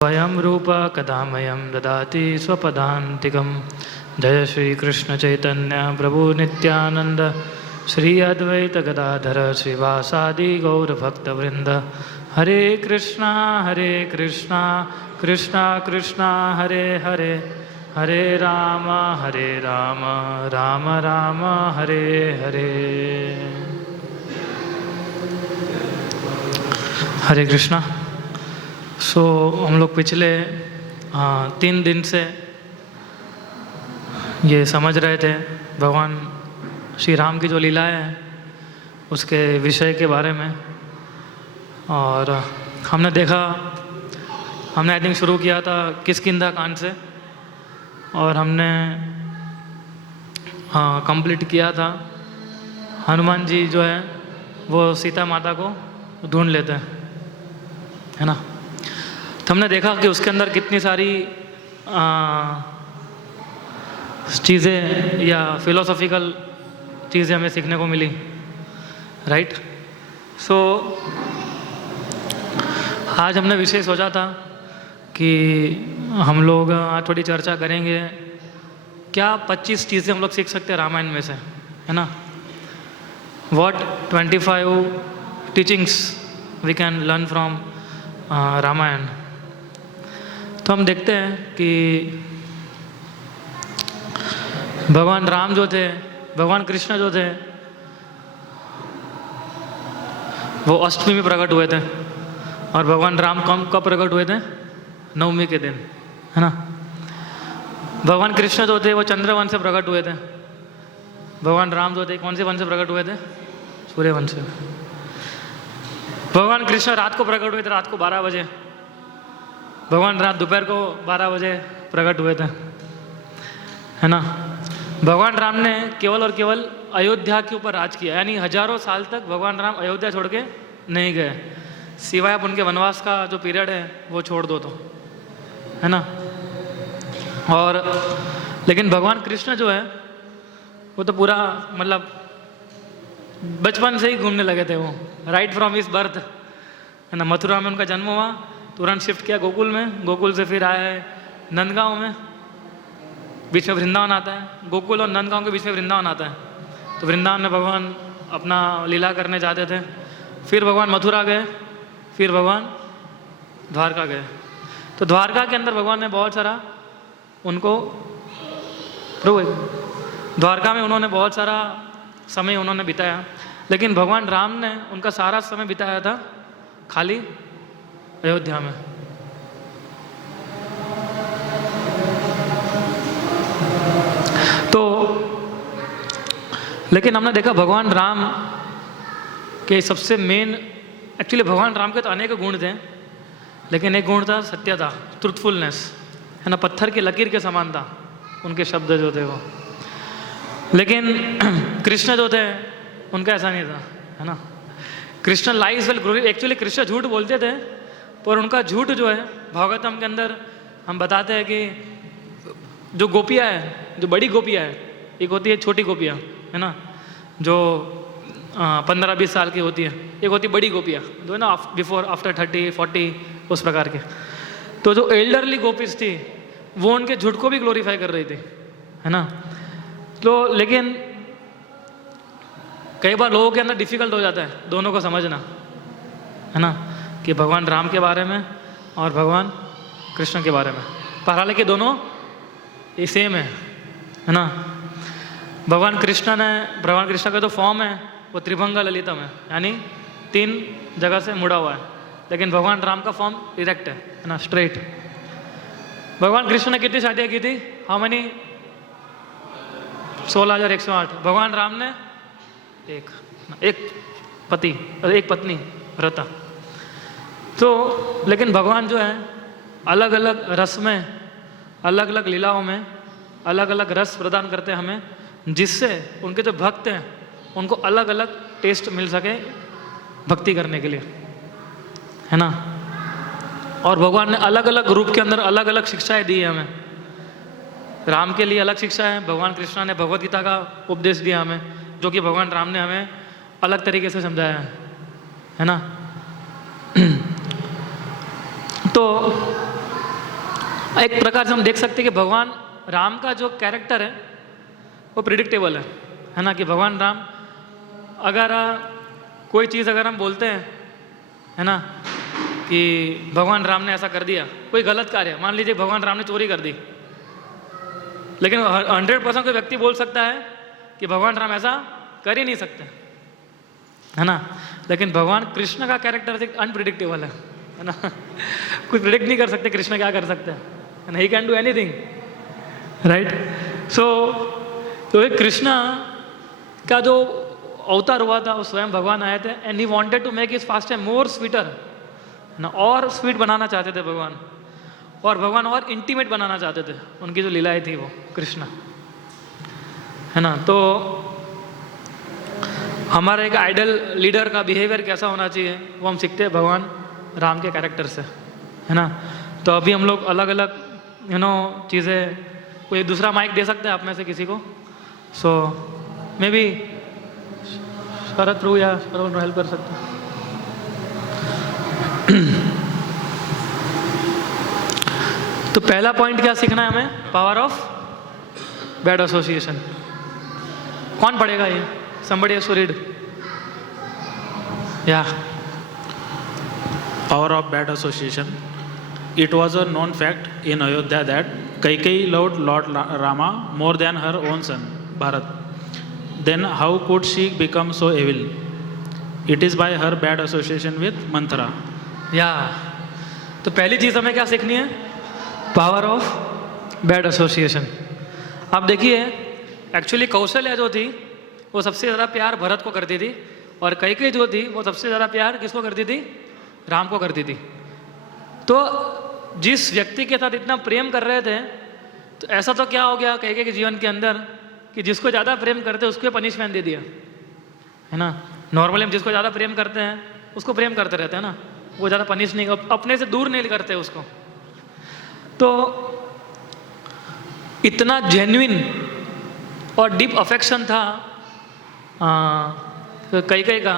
स्वयं रूप कदामयं ददाति स्वपदान्तिकं। जय श्री कृष्ण चैतन्य प्रभु नित्यानंद, श्री अद्वैत गदाधर श्रीवासादि गौरभक्तवृंद। हरे कृष्णा कृष्णा कृष्णा हरे हरे, हरे राम राम राम हरे हरे। हरे कृष्णा। हम लोग पिछले 3 दिन से ये समझ रहे थे भगवान श्री राम की जो लीलाएं हैं उसके विषय के बारे में। और हमने देखा, हमने आई थिंक शुरू किया था किष्किंधा कांड से, और हमने कंप्लीट किया था हनुमान जी जो है वो सीता माता को ढूंढ लेते हैं, है ना। तो हमने देखा कि उसके अंदर कितनी सारी चीज़ें या फिलोसॉफिकल चीज़ें हमें सीखने को मिली, राइट। आज हमने विषय सोचा था कि हम लोग आज थोड़ी चर्चा करेंगे क्या 25 चीज़ें हम लोग सीख सकते हैं रामायण में से, है ना। What 25 teachings we can learn from Ramayana. तो हम देखते हैं कि भगवान राम जो थे, भगवान कृष्ण जो थे, वो अष्टमी में प्रकट हुए थे, और भगवान राम कब प्रकट हुए थे? नवमी के दिन, है ना। भगवान कृष्ण जो थे वो चंद्रवंश से प्रकट हुए थे। भगवान राम जो थे कौन से वंश से प्रकट हुए थे? सूर्यवंश से। भगवान कृष्ण रात को प्रकट हुए थे, रात को 12 बजे। भगवान रात दोपहर को 12 बजे प्रकट हुए थे, है ना। भगवान राम ने केवल और केवल अयोध्या के ऊपर राज किया, यानी हजारों साल तक भगवान राम अयोध्या छोड़ के नहीं गए, सिवाय अब उनके वनवास का जो पीरियड है वो छोड़ दो तो, है ना। और लेकिन भगवान कृष्ण जो है वो तो पूरा मतलब बचपन से ही घूमने लगे थे वो, राइट फ्रॉम हिज बर्थ, है ना। मथुरा में उनका जन्म हुआ, तुरंत शिफ्ट किया गोकुल में, गोकुल से फिर आए नंदगांव में, बीच में वृंदावन आता है। गोकुल और नंदगांव के बीच में वृंदावन आता है, तो वृंदावन में भगवान अपना लीला करने जाते थे। फिर भगवान मथुरा गए, फिर भगवान द्वारका गए। तो द्वारका के अंदर भगवान ने बहुत सारा उनको द्वारका में उन्होंने बहुत सारा समय उन्होंने बिताया, लेकिन भगवान राम ने उनका सारा समय बिताया था खाली अयोध्या में। तो लेकिन हमने देखा भगवान राम के सबसे मेन, एक्चुअली भगवान राम के तो अनेक गुण थे, लेकिन एक गुण था सत्यता, ट्रुथफुलनेस, है ना। पत्थर की लकीर के समान था उनके शब्द जो थे वो। लेकिन कृष्ण जो थे उनका ऐसा नहीं था, है ना। Krishna lies well glory, actually Krishna झूठ बोलते थे, पर उनका झूठ जो है भागवतम के अंदर हम बताते हैं कि जो गोपियाँ है, जो बड़ी गोपियाँ है, एक होती है छोटी गोपियाँ, है ना, जो 15-20 साल की होती है, एक होती है बड़ी गोपियाँ जो है ना बिफोर आफ्टर 30-40 उस प्रकार के। तो जो एल्डरली गोपीज थी वो उनके झूठ को भी ग्लोरीफाई कर रही थी, है ना। तो लेकिन कई बार लोगों के अंदर डिफिकल्ट हो जाता है दोनों को समझना, है ना, कि भगवान राम के बारे में और भगवान कृष्ण के बारे में। पर हालांकि दोनों ये सेम है ना। भगवान कृष्ण का जो फॉर्म है वो त्रिभंग ललितम है, यानी 3 जगह से मुड़ा हुआ है, लेकिन भगवान राम का फॉर्म डायरेक्ट है ना, स्ट्रेट। भगवान कृष्ण ने कितनी शादियाँ की थी? How many? 16,108। भगवान राम ने एक पति और एक पत्नी व्रता। तो लेकिन भगवान जो है अलग अलग रस में, अलग अलग लीलाओं में अलग अलग रस प्रदान करते हैं हमें, जिससे उनके जो भक्त हैं उनको अलग अलग टेस्ट मिल सके भक्ति करने के लिए, है ना। और भगवान ने अलग अलग रूप के अंदर अलग अलग शिक्षाएं दी है हमें। राम के लिए अलग शिक्षा है, भगवान कृष्ण ने भगवद गीता का उपदेश दिया हमें, जो कि भगवान राम ने हमें अलग तरीके से समझाया है ना। तो एक प्रकार से हम देख सकते हैं कि भगवान राम का जो कैरेक्टर है वो प्रिडिक्टेबल है ना, कि भगवान राम अगर कोई चीज़ अगर हम बोलते हैं है ना कि भगवान राम ने ऐसा कर दिया, कोई गलत कार्य, मान लीजिए भगवान राम ने चोरी कर दी, लेकिन 100% कोई व्यक्ति बोल सकता है कि भगवान राम ऐसा कर ही नहीं सकते, है ना। लेकिन भगवान कृष्ण का कैरेक्टर अनप्रिडिक्टेबल है ना कुछ प्रिडिक्ट नहीं कर सकते कृष्ण क्या कर सकते हैं, he can do anything, right. So तो एक कृष्ण का जो अवतार हुआ था वो स्वयं भगवान आए थे, and he wanted to make his fast time more sweeter ना, और स्वीट बनाना चाहते थे भगवान, और भगवान और इंटीमेट बनाना चाहते थे, उनकी जो लीलाएं थी वो कृष्ण, है ना। तो हमारा एक आइडल लीडर का बिहेवियर कैसा होना चाहिए वो हम सीखते हैं भगवान राम के कैरेक्टर से, है ना। तो अभी हम लोग अलग अलग चीज़ें, कोई दूसरा माइक दे सकते हैं आप में से किसी को, सो मे बी शरद प्रभु या शरद हेल्प कर सकते हैं। तो पहला पॉइंट क्या सीखना है हमें, पावर ऑफ बैड एसोसिएशन। कौन पढ़ेगा ये, somebody has to read, yeah. Power of bad association. It was a known fact in Ayodhya that Kaikeyi loved Lord Rama more than her own son Bharat. Then how could she become so evil? It is by her bad association with Manthara. Yeah. तो पहली चीज हमें क्या सीखनी है, power of bad association. आप देखिए actually Kaushalya जो थी वो सबसे ज़्यादा प्यार भरत को करती थी, और कैकेयी जो थी वो सबसे ज़्यादा प्यार किसको करती थी, राम को करती थी। तो जिस व्यक्ति के साथ इतना प्रेम कर रहे थे, तो ऐसा तो क्या हो गया कैकेयी के जीवन के अंदर कि जिसको ज़्यादा प्रेम करते हैं उसको पनिशमेंट दे दिया, है ना। नॉर्मली हम जिसको ज़्यादा प्रेम करते हैं उसको प्रेम करते रहते हैं ना, वो ज़्यादा पनिश नहीं, अपने से दूर नहीं करते उसको। तो इतना जेन्युइन और डीप अफेक्शन था कैकेयी का,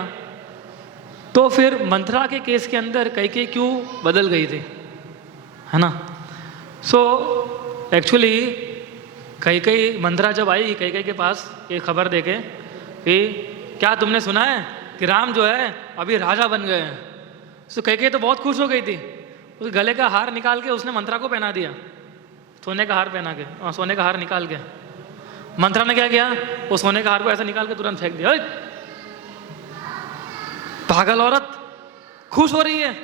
तो फिर मंथरा के केस के अंदर कैकेयी क्यों बदल गई थी, है ना। सो एक्चुअली कैकेयी, मंथरा जब आई कैकेयी के पास ये खबर देके कि क्या तुमने सुना है कि राम जो है अभी राजा बन गए हैं, सो कैकेयी तो बहुत खुश हो गई थी। उस गले का हार निकाल के उसने मंथरा को पहना दिया, सोने का हार पहना के, सोने का हार निकाल के। मंथरा ने क्या किया, वो सोने का हार को ऐसा निकाल के तुरंत फेंक दिया। पागल औरत, खुश हो रही है।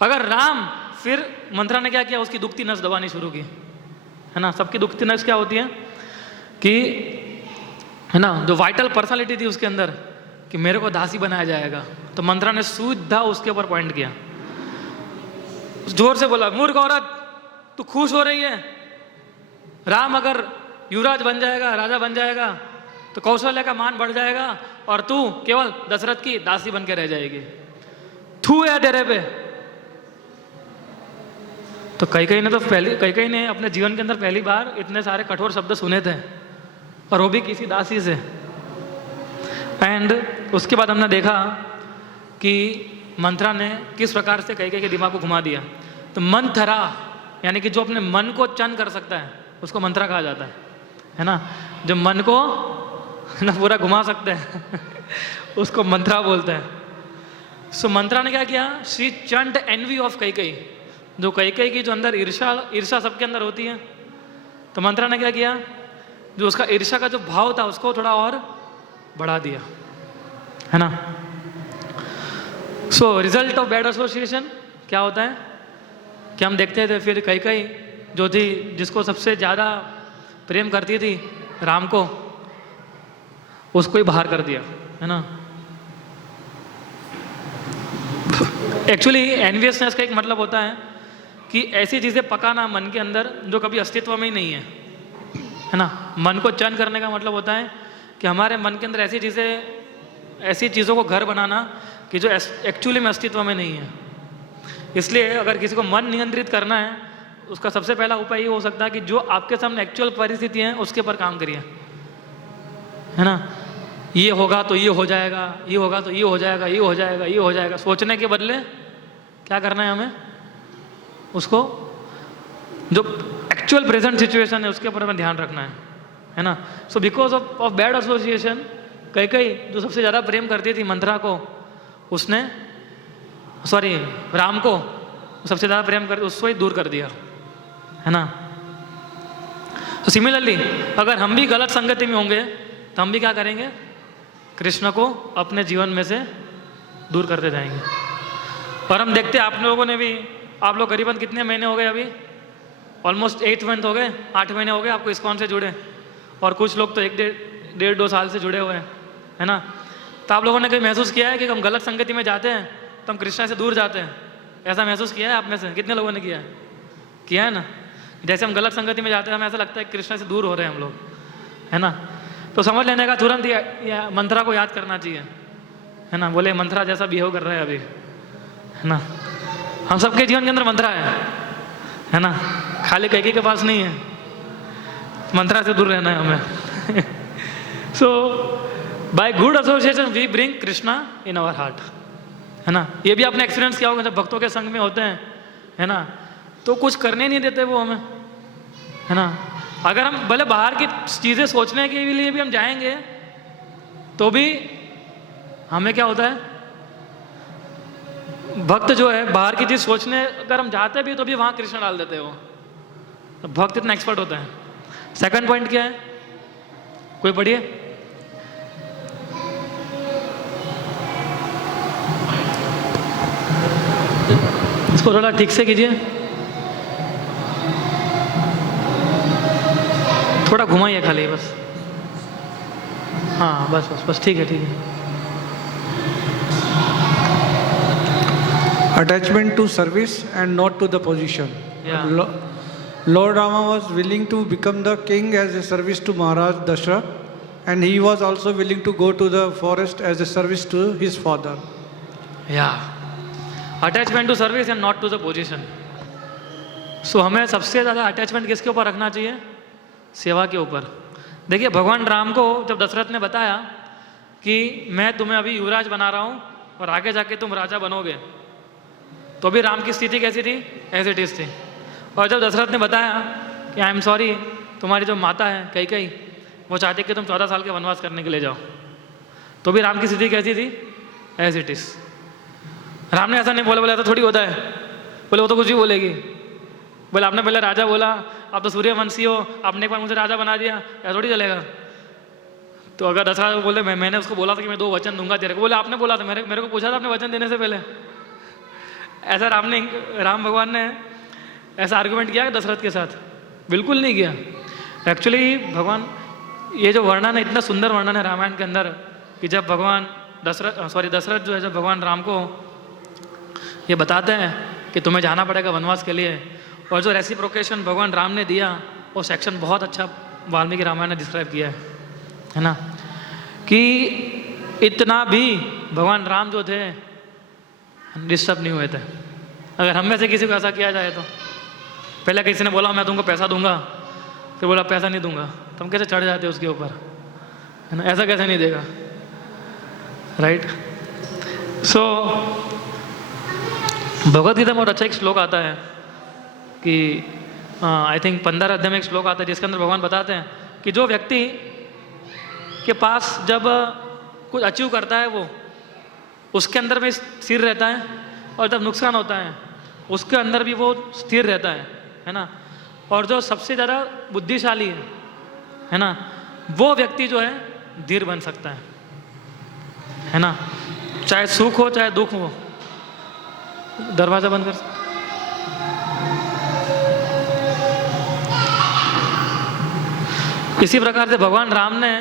अगर राम, फिर मंथरा ने क्या किया, उसकी दुखती नस दबानी शुरू की, है ना। सबकी दुखती नस क्या होती है कि, है ना, जो वाइटल पर्सनालिटी थी उसके अंदर कि मेरे को दासी बनाया जाएगा। तो मंथरा ने सीधा उसके ऊपर पॉइंट किया, जोर से बोला, मूर्ख औरत, तू खुश हो रही है, राम अगर युवराज बन जाएगा, राजा बन जाएगा, तो कौशल्या का मान बढ़ जाएगा और तू केवल दशरथ की दासी बन के रह जाएगी। थू है तेरे पे। तो कैकेयी ने तो कैकेयी ने अपने जीवन के अंदर पहली बार इतने सारे कठोर शब्द सुने थे, और वो भी किसी दासी से। एंड उसके बाद हमने देखा कि मंथरा ने किस प्रकार से कैकेयी के दिमाग को घुमा दिया। तो मंथरा यानी कि जो अपने मन को चन कर सकता है उसको मंथरा कहा जाता है ना। जो मन को ना पूरा घुमा सकते हैं उसको मंथरा बोलते हैं। सो मंथरा ने क्या किया, शी चंट एनवी ऑफ कैकेयी। जो कैकेयी की जो अंदर ईर्षा सबके अंदर होती है, तो मंथरा ने क्या किया, जो उसका ईर्षा का जो भाव था उसको थोड़ा और बढ़ा दिया, है ना। So result of bad association क्या होता है कि हम देखते थे फिर कैकेयी जो थी, जिसको सबसे ज़्यादा प्रेम करती थी राम को, उसको ही बाहर कर दिया, है ना। एक्चुअली एनवियसनेस का एक मतलब होता है कि ऐसी चीज़ें पकाना मन के अंदर जो कभी अस्तित्व में ही नहीं है ना। मन को चैन करने का मतलब होता है कि हमारे मन के अंदर ऐसी चीज़ों को घर बनाना कि जो एक्चुअली में अस्तित्व में नहीं है। इसलिए अगर किसी को मन नियंत्रित करना है, उसका सबसे पहला उपाय ये हो सकता है कि जो आपके सामने एक्चुअल परिस्थिति है उसके ऊपर काम करिए, है ना। ये होगा तो ये हो जाएगा, ये होगा तो ये हो जाएगा, ये हो जाएगा, ये हो जाएगा, सोचने के बदले क्या करना है हमें, उसको जो एक्चुअल प्रेजेंट सिचुएशन है उसके ऊपर हमें ध्यान रखना है ना। So because of bad association Kaikeyi जो सबसे ज़्यादा प्रेम करती थी मंथरा को, उसने राम को सबसे ज़्यादा प्रेम कर उसको ही दूर कर दिया, है ना। तो सिमिलरली अगर हम भी गलत संगति में होंगे तो हम भी क्या करेंगे, कृष्ण को अपने जीवन में से दूर करते जाएंगे। और हम देखते हैं आप लोगों ने भी, आप लोग करीबन कितने महीने हो गए अभी, ऑलमोस्ट 8 मंथ हो गए, 8 महीने हो गए आपको इस्कॉन से जुड़े, और कुछ लोग तो 1-1.5-2 साल से जुड़े हुए हैं, है ना। तो आप लोगों ने कभी महसूस किया है कि हम गलत संगति में जाते हैं तो हम कृष्णा से दूर जाते हैं? ऐसा महसूस किया है आप में से कितने लोगों ने किया है ना। जैसे हम गलत संगति में जाते हैं हमें ऐसा लगता है कि कृष्णा से दूर हो रहे हैं हम लोग, है ना। तो समझ लेने का तुरंत या मंत्रा को याद करना चाहिए, है ना। बोले मंत्रा जैसा बिहेव कर रहा है अभी, है ना। हम सबके जीवन के अंदर मंत्रा है ना, खाली कैकेयी के पास नहीं है, मंत्रा से दूर रहना है हमें। So by good association we bring Krishna in our heart, है ना। ये भी आपने एक्सपीरियंस किया होगा, जब भक्तों के संग में होते हैं, है ना, तो कुछ करने नहीं देते वो हमें, है ना। अगर हम भले बाहर की चीज़ें सोचने के लिए भी हम जाएंगे तो भी हमें क्या होता है, भक्त जो है बाहर की चीज़ सोचने अगर हम जाते भी तो भी वहाँ कृष्ण डाल देते हैं वो, तो भक्त इतना एक्सपर्ट होता है। सेकंड पॉइंट क्या है, कोई पढ़िए। इसको थोड़ा ठीक से कीजिए, थोड़ा घुमाइए खाली बस, हाँ बस ठीक है। Attachment to service and not to the position. Yeah. Lord Rama was willing to become the king as a service to Maharaj Dashrath, and he was also willing to go to the forest as a service to his father. Yeah. Attachment to service and not to the position. So हमें सबसे ज़्यादा attachment किसके ऊपर रखना चाहिए, सेवा के ऊपर। देखिए भगवान राम को जब दशरथ ने बताया कि मैं तुम्हें अभी युवराज बना रहा हूँ और आगे जाके तुम राजा बनोगे, तो अभी राम की स्थिति कैसी थी, एज इट इज थी। और जब दशरथ ने बताया कि आई एम सॉरी, तुम्हारी जो माता है कैकेयी वो चाहती कि तुम 14 साल के वनवास करने के लिए जाओ, तो भी राम की स्थिति कैसी थी, एज इट इज। राम ने ऐसा नहीं बोला ऐसा थोड़ी होता है, बोले वो तो कुछ भी बोलेगी, बोले आपने पहले राजा बोला, आप तो सूर्यवंशी हो, आपने एक बार मुझे राजा बना दिया, ऐसा थोड़ी चलेगा। तो अगर दशरथ बोले मैंने उसको बोला था कि मैं 2 वचन दूंगा तेरे को, बोले आपने बोला था, मेरे को पूछा था आपने वचन देने से पहले। ऐसा राम भगवान ने ऐसा आर्गुमेंट किया दशरथ के साथ, बिल्कुल नहीं किया। एक्चुअली भगवान, ये जो वर्णन है इतना सुंदर वर्णन है रामायण के अंदर, कि जब भगवान दशरथ जो है जब भगवान राम को ये बताते हैं कि तुम्हें जाना पड़ेगा वनवास के लिए, और जो रेसिप्रोकेशन भगवान राम ने दिया वो सेक्शन बहुत अच्छा वाल्मीकि रामायण ने डिस्क्राइब किया है ना, कि इतना भी भगवान राम जो थे डिस्टर्ब नहीं हुए थे। अगर हम में से किसी को ऐसा किया जाए तो, पहले किसी ने बोला मैं तुमको पैसा दूंगा, फिर बोला पैसा नहीं दूंगा, तो हम कैसे चढ़ जाते उसके ऊपर, है ना, ऐसा कैसे नहीं देगा, राइट। सो भगवद गीता में बहुत अच्छा एक श्लोक आता है कि आई थिंक 15 अध्याय में एक श्लोक आता है जिसके अंदर भगवान बताते हैं कि जो व्यक्ति के पास जब कुछ अचीव करता है वो उसके अंदर में स्थिर रहता है, और जब नुकसान होता है उसके अंदर भी वो स्थिर रहता है ना। और जो सबसे ज़्यादा बुद्धिशाली है ना, वो व्यक्ति जो है धीर बन सकता है ना, चाहे सुख हो चाहे दुख हो। दरवाजा बंद कर। इसी प्रकार से भगवान राम ने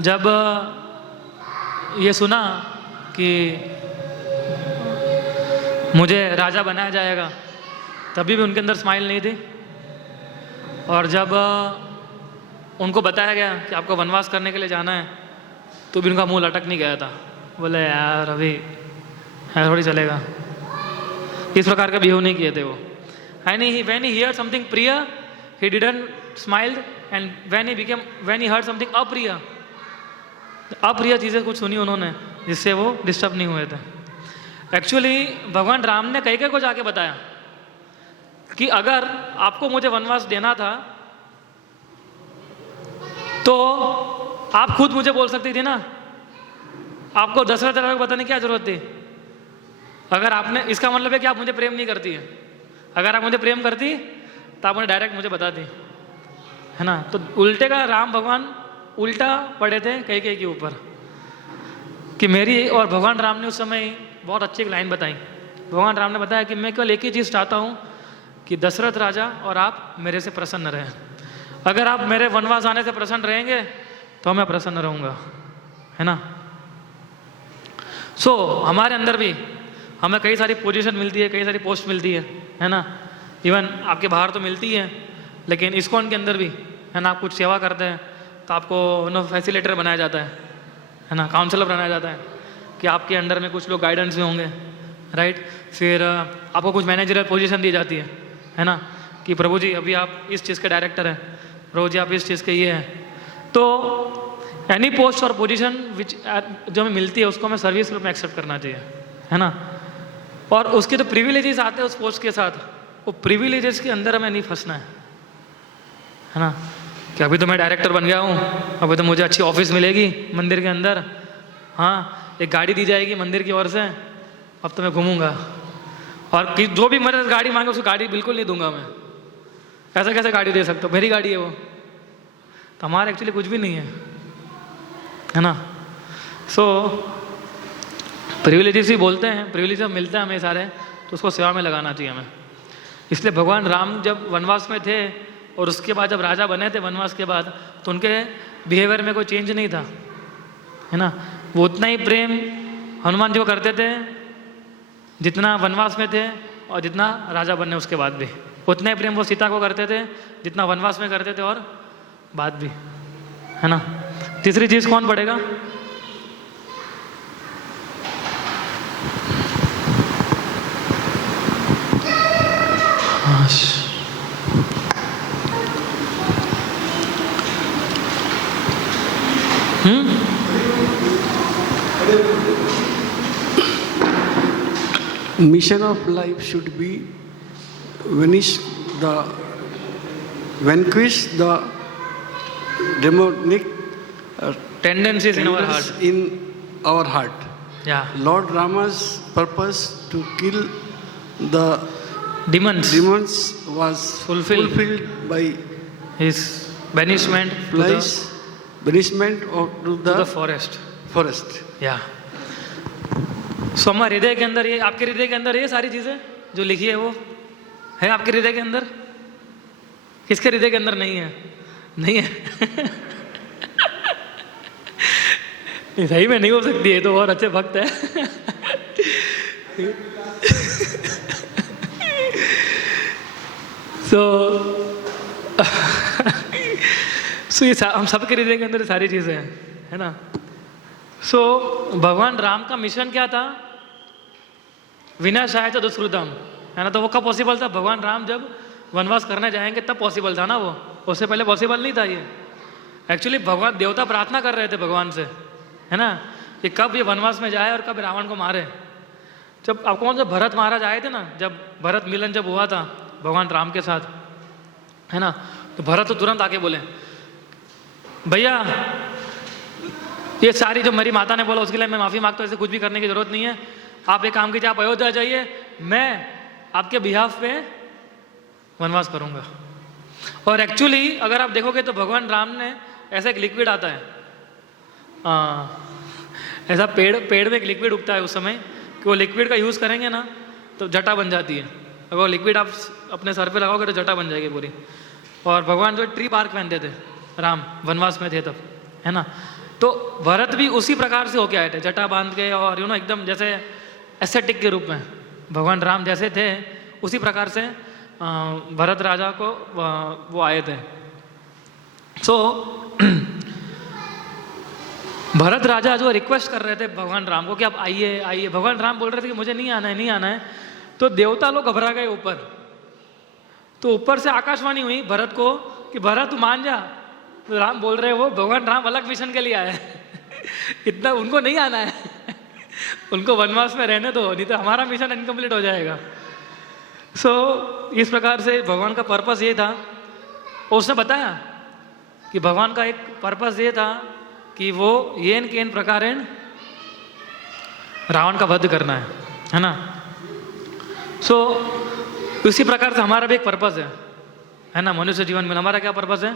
जब ये सुना कि मुझे राजा बनाया जाएगा, तभी भी उनके अंदर स्माइल नहीं थी। और जब उनको बताया गया कि आपको वनवास करने के लिए जाना है, तो भी उनका मुंह लटक नहीं गया था, बोले यार अभी है थोड़ी चलेगा, इस प्रकार का बिहेव नहीं किए थे वो। And when he heard something प्रिय he didn't smiled, and when he heard something अप्रिय चीज़ें कुछ सुनी उन्होंने जिससे वो डिस्टर्ब नहीं हुए थे। एक्चुअली भगवान राम ने कैकेयी को जाके बताया कि अगर आपको मुझे वनवास देना था तो आप खुद मुझे बोल सकती थी ना, आपको दशरथ राजा को बताने की क्या जरूरत थी? अगर आपने, इसका मतलब है कि आप मुझे प्रेम नहीं करती है। अगर आप मुझे प्रेम करती तो आप मुझे डायरेक्ट मुझे बताती, है ना। तो उल्टे का राम भगवान उल्टा पड़े थे कैकेयी के ऊपर कि मेरी, और भगवान राम ने उस समय बहुत अच्छी एक लाइन बताई। भगवान राम ने बताया कि मैं केवल एक ही चीज़ चाहता हूँ कि दशरथ राजा और आप मेरे से प्रसन्न रहें। अगर आप मेरे वनवास आने से प्रसन्न रहेंगे तो मैं प्रसन्न रहूँगा, है ना। हमारे अंदर भी हमें कई सारी पोजीशन मिलती है, कई सारी पोस्ट मिलती है ना। इवन आपके बाहर तो मिलती है, लेकिन इस्कॉन के अंदर भी, है ना, आप कुछ सेवा करते हैं तो आपको फैसिलिटेटर बनाया जाता है ना, काउंसलर बनाया जाता है कि आपके अंडर में कुछ लोग गाइडेंस में होंगे, राइट। फिर आपको कुछ मैनेजरल पोजीशन दी जाती है ना, कि प्रभु जी अभी आप इस चीज़ के डायरेक्टर हैं, प्रभु जी आप इस चीज़ के ये हैं। तो एनी पोस्ट और पोजीशन विच जो हमें मिलती है उसको हमें सर्विस रूप में एक्सेप्ट करना चाहिए, है ना। और उसके तो प्रिविलेजेस आते हैं उस पोस्ट के साथ, वो प्रिविलेजेस के अंदर हमें नहीं फंसना है ना, कि अभी तो मैं डायरेक्टर बन गया हूँ, अभी तो मुझे अच्छी ऑफिस मिलेगी मंदिर के अंदर, हाँ एक गाड़ी दी जाएगी मंदिर की ओर से, अब तो मैं घूमूंगा, और जो भी मेरे गाड़ी मांगे उसको गाड़ी बिल्कुल नहीं दूंगा मैं। ऐसा कैसे गाड़ी दे सकता हूँ, मेरी गाड़ी है वो। तो हमारा एक्चुअली कुछ भी नहीं है ना। प्रिविलेजेस ही बोलते हैं, प्रिविलेजेस मिलते हैं हमें सारे, तो उसको सेवा में लगाना चाहिए हमें। इसलिए भगवान राम जब वनवास में थे और उसके बाद जब राजा बने थे वनवास के बाद, तो उनके बिहेवियर में कोई चेंज नहीं था, है ना। वो उतना ही प्रेम हनुमान जी को करते थे जितना वनवास में थे, और जितना राजा बनने उसके बाद भी उतना ही प्रेम वो सीता को करते थे जितना वनवास में करते थे और बाद भी, है ना। तीसरी चीज कौन पढ़ेगा? Mission of life should be vanquish the demonic tendencies in our heart. In our heart. Yeah. Lord Rama's purpose to kill the demons was fulfilled by his banishment to the forest. Yeah. सो हमारे हृदय के अंदर, ये आपके हृदय के अंदर ये सारी चीजें जो लिखी है वो है आपके हृदय के अंदर? किसके हृदय के अंदर नहीं है? नहीं है। नहीं, सही में नहीं हो सकती है, तो बहुत अच्छे भक्त है। सो ये हम सबके हृदय के अंदर सारी चीजें हैं, है ना। भगवान राम का मिशन क्या था? विनाशाय च दुष्कृतम, है ना। तो वो कब पॉसिबल था? भगवान राम जब वनवास करने जाएंगे तब पॉसिबल था ना, वो उससे पहले पॉसिबल नहीं था ये। एक्चुअली भगवान देवता प्रार्थना कर रहे थे भगवान से, है ना, कि कब ये वनवास में जाए और कब रावण को मारे। जब आपको जब भरत महाराज आए थे ना, जब भरत मिलन जब हुआ था भगवान राम के साथ, है ना, तो भरत तो तुरंत आके बोले, भैया ये सारी जो मेरी माता ने बोला उसके लिए मैं माफ़ी मांगता हूँ, ऐसे कुछ भी करने की जरूरत नहीं है। आप एक काम कीजिए, आप अयोध्या जाइए, मैं आपके बिहाफ पे वनवास करूँगा। और एक्चुअली अगर आप देखोगे तो भगवान राम ने, ऐसा एक लिक्विड आता है, ऐसा पेड़ में एक लिक्विड उगता है उस समय, कि वो लिक्विड का यूज़ करेंगे ना तो जटा बन जाती है। अगर वो लिक्विड आप अपने सर पे लगाओगे तो जटा बन जाएगी पूरी। और भगवान जो ट्री पार्क पहनते थे, राम वनवास में थे तब, है ना, तो भरत भी उसी प्रकार से होके आए थे, जटा बांध के, और एकदम जैसे एस्थेटिक के रूप में भगवान राम जैसे थे उसी प्रकार से भरत राजा को वो आए थे। भरत राजा जो रिक्वेस्ट कर रहे थे भगवान राम को कि आप आइए आइए, भगवान राम बोल रहे थे कि मुझे नहीं आना है, नहीं आना है। तो देवता लोग घबरा गए ऊपर। तो ऊपर से आकाशवाणी हुई भरत को कि भरत तू मान जा। तो राम बोल रहे वो भगवान राम अलग मिशन के लिए आए। इतना उनको नहीं आना है, उनको वनवास में रहने दो, नहीं तो हमारा मिशन इनकम्प्लीट हो जाएगा। सो इस प्रकार से भगवान का पर्पस ये था, और उसने बताया कि भगवान का एक पर्पस ये था कि वो येन केन प्रकारेण रावण का वध करना है ना। सो उसी प्रकार से हमारा भी एक पर्पस है ना। मनुष्य जीवन में हमारा क्या पर्पस है?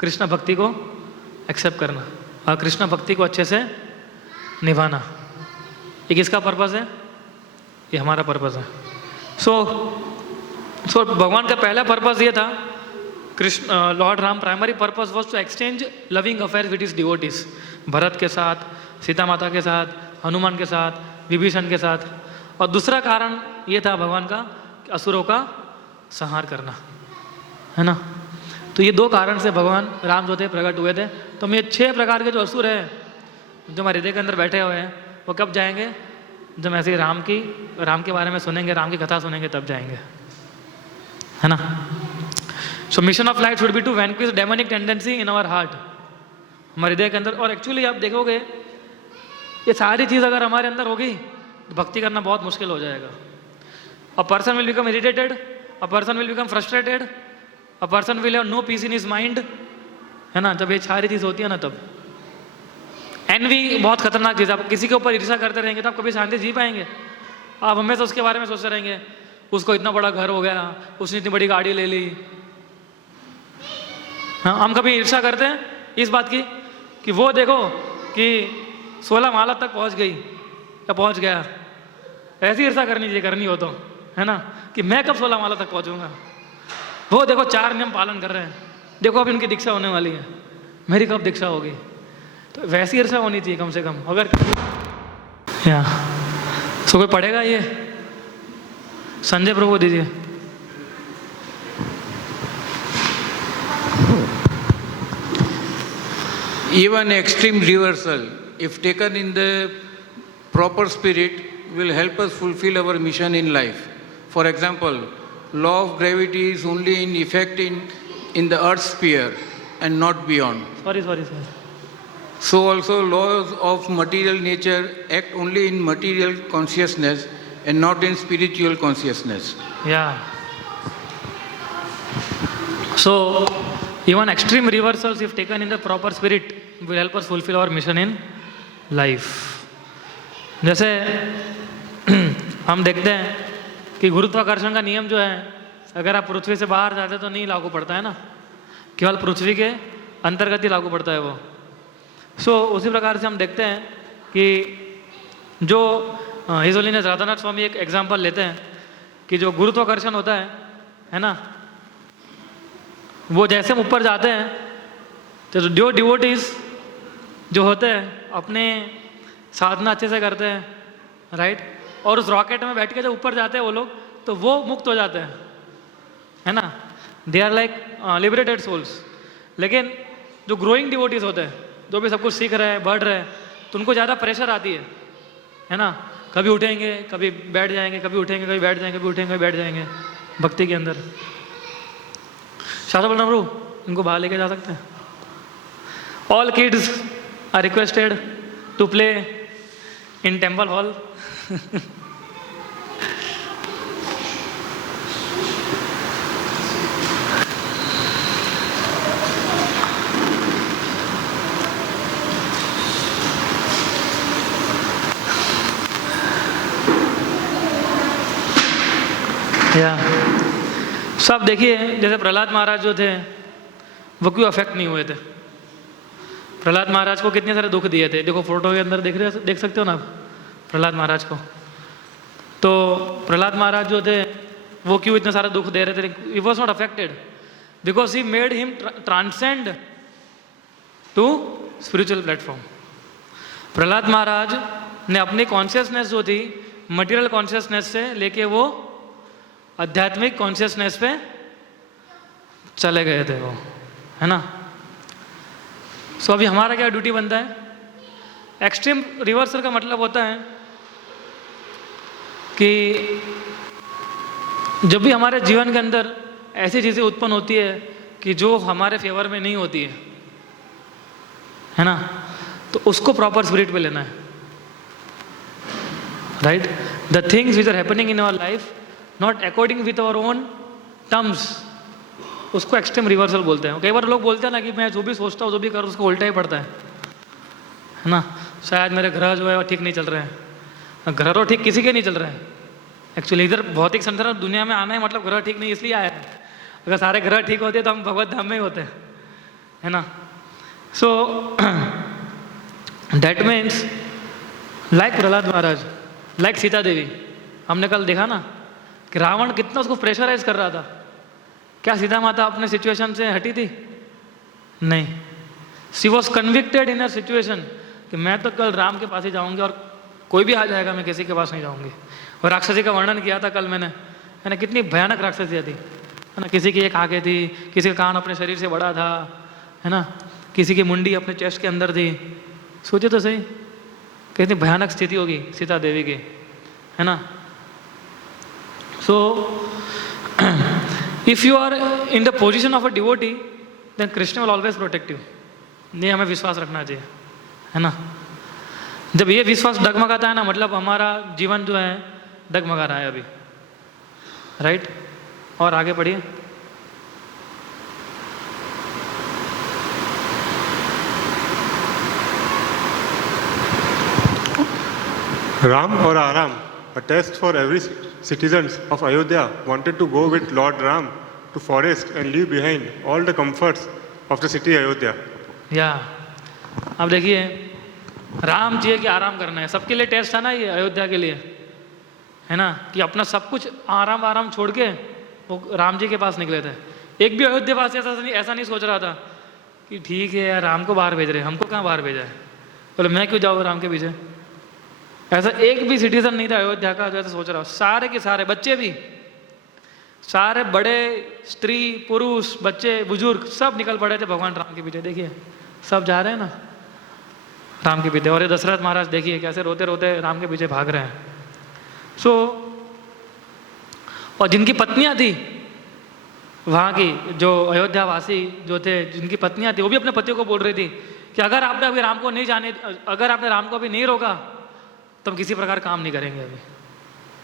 कृष्ण भक्ति को एक्सेप्ट करना और कृष्ण भक्ति को अच्छे से निभाना। ये किसका पर्पस है? ये हमारा पर्पस है। सो भगवान का पहला पर्पस ये था, Krishna lord Ram primary purpose was to exchange loving affair with his devotees. Bharat के साथ, सीता माता के साथ, हनुमान के साथ, विभीषण के साथ। और दूसरा कारण ये था भगवान का कि असुरों का संहार करना, है ना। तो ये दो कारण से भगवान राम जो थे प्रकट हुए थे। तो ये 6 प्रकार के जो असुर हैं जो हमारे हृदय के अंदर बैठे हुए हैं, वो कब जाएंगे? जब ऐसे ही राम के बारे में सुनेंगे, राम की कथा सुनेंगे, तब जाएंगे, है ना। So mission of life should be to vanquish demonic tendency in our heart, हमारे हृदय के अंदर। और एक्चुअली आप देखोगे ये सारी चीज़ अगर हमारे अंदर होगी तो भक्ति करना बहुत मुश्किल हो जाएगा। A person will become irritated, a person will become frustrated, a person will have no peace in his mind, है ना। जब ये सारी चीज़ होती है ना, तब एनवी बहुत खतरनाक चीज़ है। आप किसी के ऊपर ईर्ष्या करते रहेंगे तो आप कभी शांति जी पाएंगे? आप हमेशा उसके बारे में सोचते रहेंगे, उसको इतना बड़ा घर हो गया, उसने इतनी बड़ी गाड़ी ले ली। हाँ, हम कभी ईर्ष्या करते हैं इस बात की कि वो देखो कि 16 माला तक पहुंच गई या पहुंच गया। ऐसी ईर्ष्या करनी हो तो, है ना, कि मैं कब 16 माला तक पहुंचूंगा। वो देखो 4 नियम पालन कर रहे हैं, देखो अब इनकी दीक्षा होने वाली है, मेरी कब दीक्षा होगी। तो वैसी ईर्ष्या होनी चाहिए कम से कम। अगर या सो कोई पढ़ेगा ये? संजय प्रभु दीजिए। Even extreme reversal, if taken in the proper spirit, will help us fulfill our mission in life. For example, law of gravity is only in effect in the earth's sphere and not beyond. Sorry. So also laws of material nature act only in material consciousness and not in spiritual consciousness. Yeah. So even extreme reversals, if taken in the proper spirit, will help us fulfill our mission in life. जैसे हम देखते हैं कि गुरुत्वाकर्षण का नियम जो है, अगर आप पृथ्वी से बाहर जाते तो नहीं लागू पड़ता है ना, केवल पृथ्वी के अंतर्गत ही लागू पड़ता है वो। सो उसी प्रकार से हम देखते हैं कि जो हिज होलीनेस राधानाथ स्वामी एक एग्जाम्पल लेते हैं कि जो गुरुत्वाकर्षण होता है ना, वो जैसे हम ऊपर जाते हैं तो जो डिवोटीज जो होते हैं अपने साधना अच्छे से करते हैं, राइट, और उस रॉकेट में बैठ के जब ऊपर जाते हैं वो लोग, तो वो मुक्त हो जाते हैं, है ना। They are like liberated souls. लेकिन जो ग्रोइंग डिवोटीज होते हैं, जो भी सब कुछ सीख रहे हैं, बढ़ रहे हैं, तो उनको ज़्यादा प्रेशर आती है ना। कभी उठेंगे, कभी बैठ जाएंगे, कभी उठेंगे, कभी बैठ जाएंगे, कभी उठेंगे, कभी बैठ जाएंगे भक्ति के अंदर। शास्त्र बोल रहा इनको बाहर लेके जा सकते हैं। All kids are requested to play in temple hall. या सब देखिए, जैसे प्रहलाद महाराज जो थे वो क्यों अफेक्ट नहीं हुए थे। प्रहलाद महाराज को कितने सारे दुख दिए थे, देखो फोटो के अंदर देख सकते हो ना आप प्रहलाद महाराज को। तो प्रहलाद महाराज जो थे वो क्यों इतने सारे दुख दे रहे थे? He was not affected because he made him transcend to spiritual platform. Prahlad Maharaj ने अपनी कॉन्शियसनेस जो थी मटेरियल कॉन्शियसनेस से लेके वो आध्यात्मिक कॉन्शियसनेस पे चले गए थे वो, है ना। सो अभी हमारा क्या ड्यूटी बनता है? एक्सट्रीम रिवर्सल का मतलब होता है कि जब भी हमारे जीवन के अंदर ऐसी चीज़ें उत्पन्न होती है कि जो हमारे फेवर में नहीं होती है ना, तो उसको प्रॉपर स्पिरिट पे लेना है, right. The things which are happening in our life not according with our own terms, उसको एक्सट्रीम रिवर्सल बोलते हैं। कई बार लोग बोलते हैं ना कि मैं जो भी सोचता हूँ जो भी करूँ उसको उल्टा ही पड़ता है ना। शायद मेरे ग्रह जो है वो ठीक नहीं चल रहे हैं। ग्रह तो ठीक किसी के नहीं चल रहे हैं एक्चुअली। इधर भौतिक संसार दुनिया में आना है मतलब ग्रह ठीक नहीं इसलिए आया है। अगर सारे ग्रह ठीक होते तो हम भगवत धाम में ही होते, है ना। So that means like Prahlad Maharaj, like Sita Devi, हमने कल देखा ना कि रावण कितना उसको प्रेशराइज कर रहा था। क्या सीता माता अपने सिचुएशन से हटी थी? नहीं, she was convicted in a situation कि मैं तो कल राम के पास ही जाऊंगी और कोई भी आ जाएगा, मैं किसी के पास नहीं जाऊंगी। और राक्षसी का वर्णन किया था कल मैंने, है ना, कितनी भयानक राक्षसी थी, है ना। किसी की एक आंखें थी, किसी का कान अपने शरीर से बड़ा था, है ना, किसी की मुंडी अपने चेस्ट के अंदर थी। सोचे तो सही कितनी भयानक स्थिति होगी सीता देवी की, है ना। So if you are in the position of a devotee then Krishna will always protect you. ये हमें विश्वास रखना चाहिए, है ना। जब ये विश्वास डगमगाता है ना, मतलब हमारा जीवन जो है डगमगा रहा है अभी, राइट। और आगे बढ़िए। Ram or Aram, a test for every citizens of Ayodhya wanted to go with Lord Ram to forest and leave behind all the comforts of the city Ayodhya. या अब देखिए, राम चाहिए कि आराम करना है, सबके लिए टेस्ट था ना ये अयोध्या के लिए, है ना, कि अपना सब कुछ आराम आराम छोड़ के वो राम जी के पास निकले थे। एक भी अयोध्या वासी ऐसा नहीं सोच रहा था कि ठीक है यार राम को बाहर भेज रहे हैं, हमको कहाँ बाहर भेजा है, बोले मैं क्यों जाऊँ राम के पीछे। ऐसा एक भी सिटीजन नहीं था अयोध्या का जो ऐसा सोच रहा हो। सारे के सारे बच्चे भी, सारे बड़े, स्त्री पुरुष बच्चे बुजुर्ग सब निकल पड़े थे भगवान राम के पीछे। देखिए सब जा रहे हैं ना राम के पीछे। और ये दशरथ महाराज देखिए कैसे रोते रोते राम के पीछे भाग रहे हैं। सो और जिनकी पत्नियां थी वहाँ की, जो अयोध्या वासी जो थे जिनकी पत्नियां थी, वो भी अपने पतियों को बोल रही थी कि अगर आपने अभी राम को नहीं जाने, अगर आपने राम को अभी नहीं रोका तो हम किसी प्रकार काम नहीं करेंगे अभी।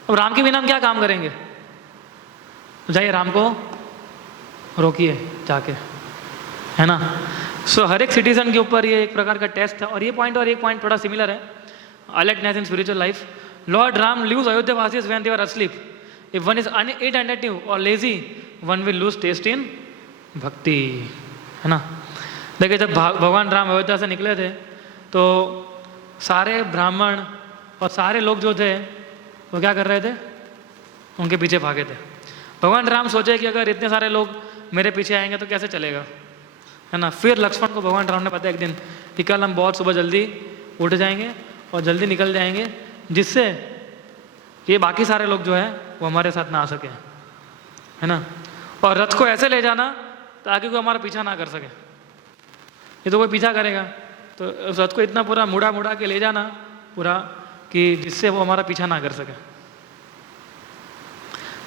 अब राम के बिना हम क्या काम करेंगे, तो जाइए राम को रोकिए जाके, है ना। सो हर एक सिटीजन के ऊपर ये एक प्रकार का टेस्ट है। और ये पॉइंट और एक पॉइंट थोड़ा सिमिलर है, alertness in spiritual life. Lord Ram leaves Ayodhya vasis when they were asleep. If one is inattentive or lazy, one will lose taste in भक्ति, है ना। देखिए जब भगवान राम अयोध्या से निकले थे तो सारे ब्राह्मण और सारे लोग जो थे वो क्या कर रहे थे, उनके पीछे भागे थे। भगवान राम सोचे कि अगर इतने सारे लोग मेरे पीछे आएंगे तो कैसे चलेगा, है ना। फिर लक्ष्मण को भगवान राम ने पता एक दिन कि कल हम बहुत सुबह जल्दी उठ जाएंगे और जल्दी निकल जाएंगे, जिससे ये बाकी सारे लोग जो है वो हमारे साथ ना आ सके, है ना। और रथ को ऐसे ले जाना ताकि कोई हमारा पीछा ना कर सके। ये तो कोई पीछा करेगा तो रथ को इतना पूरा मुड़ा मुड़ा के ले जाना पूरा कि जिससे वो हमारा पीछा ना कर सके।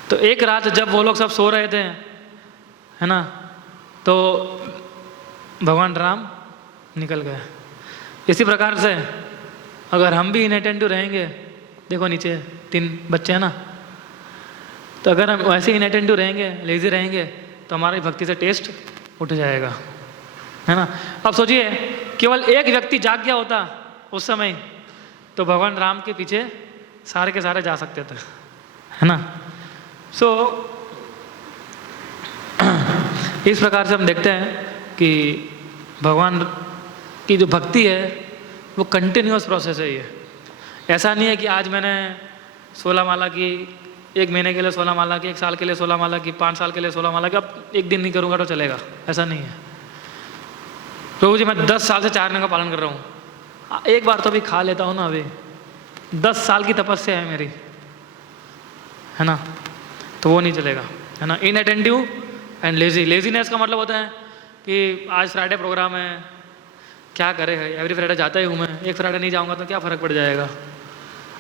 तो एक रात जब वो लोग सब सो रहे थे, है ना, तो भगवान राम निकल गए। इसी प्रकार से अगर हम भी इनअटेंटिव रहेंगे, देखो नीचे 3 बच्चे हैं ना, तो अगर हम वैसे इनअटेंटिव रहेंगे, लेजी रहेंगे, तो हमारी भक्ति से टेस्ट उठ जाएगा, है ना। अब सोचिए केवल एक व्यक्ति जाग गया होता उस समय तो भगवान राम के पीछे सारे के सारे जा सकते थे, है ना। सो इस प्रकार से हम देखते हैं कि भगवान की जो भक्ति है वो कंटिन्यूअस प्रोसेस है। ये ऐसा नहीं है कि आज मैंने 16 माला की, 1 महीने के लिए 16 माला की, 1 साल के लिए 16 माला की, 5 साल के लिए 16 माला की, अब एक दिन नहीं करूँगा तो चलेगा, ऐसा नहीं है। प्रभु जी मैं 10 साल से 4 दिन का पालन कर रहा हूँ, एक बार तो अभी खा लेता हूँ ना, अभी 10 साल की तपस्या है मेरी, है ना, तो वो नहीं चलेगा, है ना। Inattentive and lazy. लेजीनेस का मतलब होता है कि आज फ्राइडे प्रोग्राम है, क्या करे है, एवरी फ्राइडे जाता ही हूँ मैं, एक फ्राइडे नहीं जाऊँगा तो क्या फ़र्क पड़ जाएगा,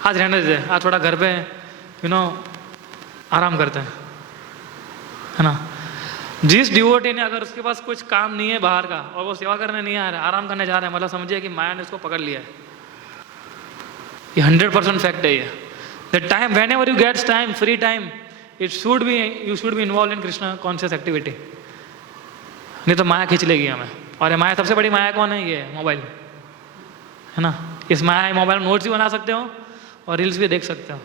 आज रहने देते हैं, आज थोड़ा घर पे आराम करते हैं, है ना। जिस डिवोटी ने अगर उसके पास कुछ काम नहीं है बाहर का और वो सेवा करने नहीं आ रहा है, आराम करने जा रहा है, मतलब समझिए कि माया ने उसको पकड़ लिया है। ये 100% फैक्ट है ये। The time whenever you gets time, free time, you should be involve in Krishna conscious activity, नहीं तो माया खींच लेगी हमें। और ये माया, सबसे बड़ी माया कौन है? ये मोबाइल, है ना। इस माया मोबाइल में नोट्स भी बना सकते हो और रील्स भी देख सकते हो,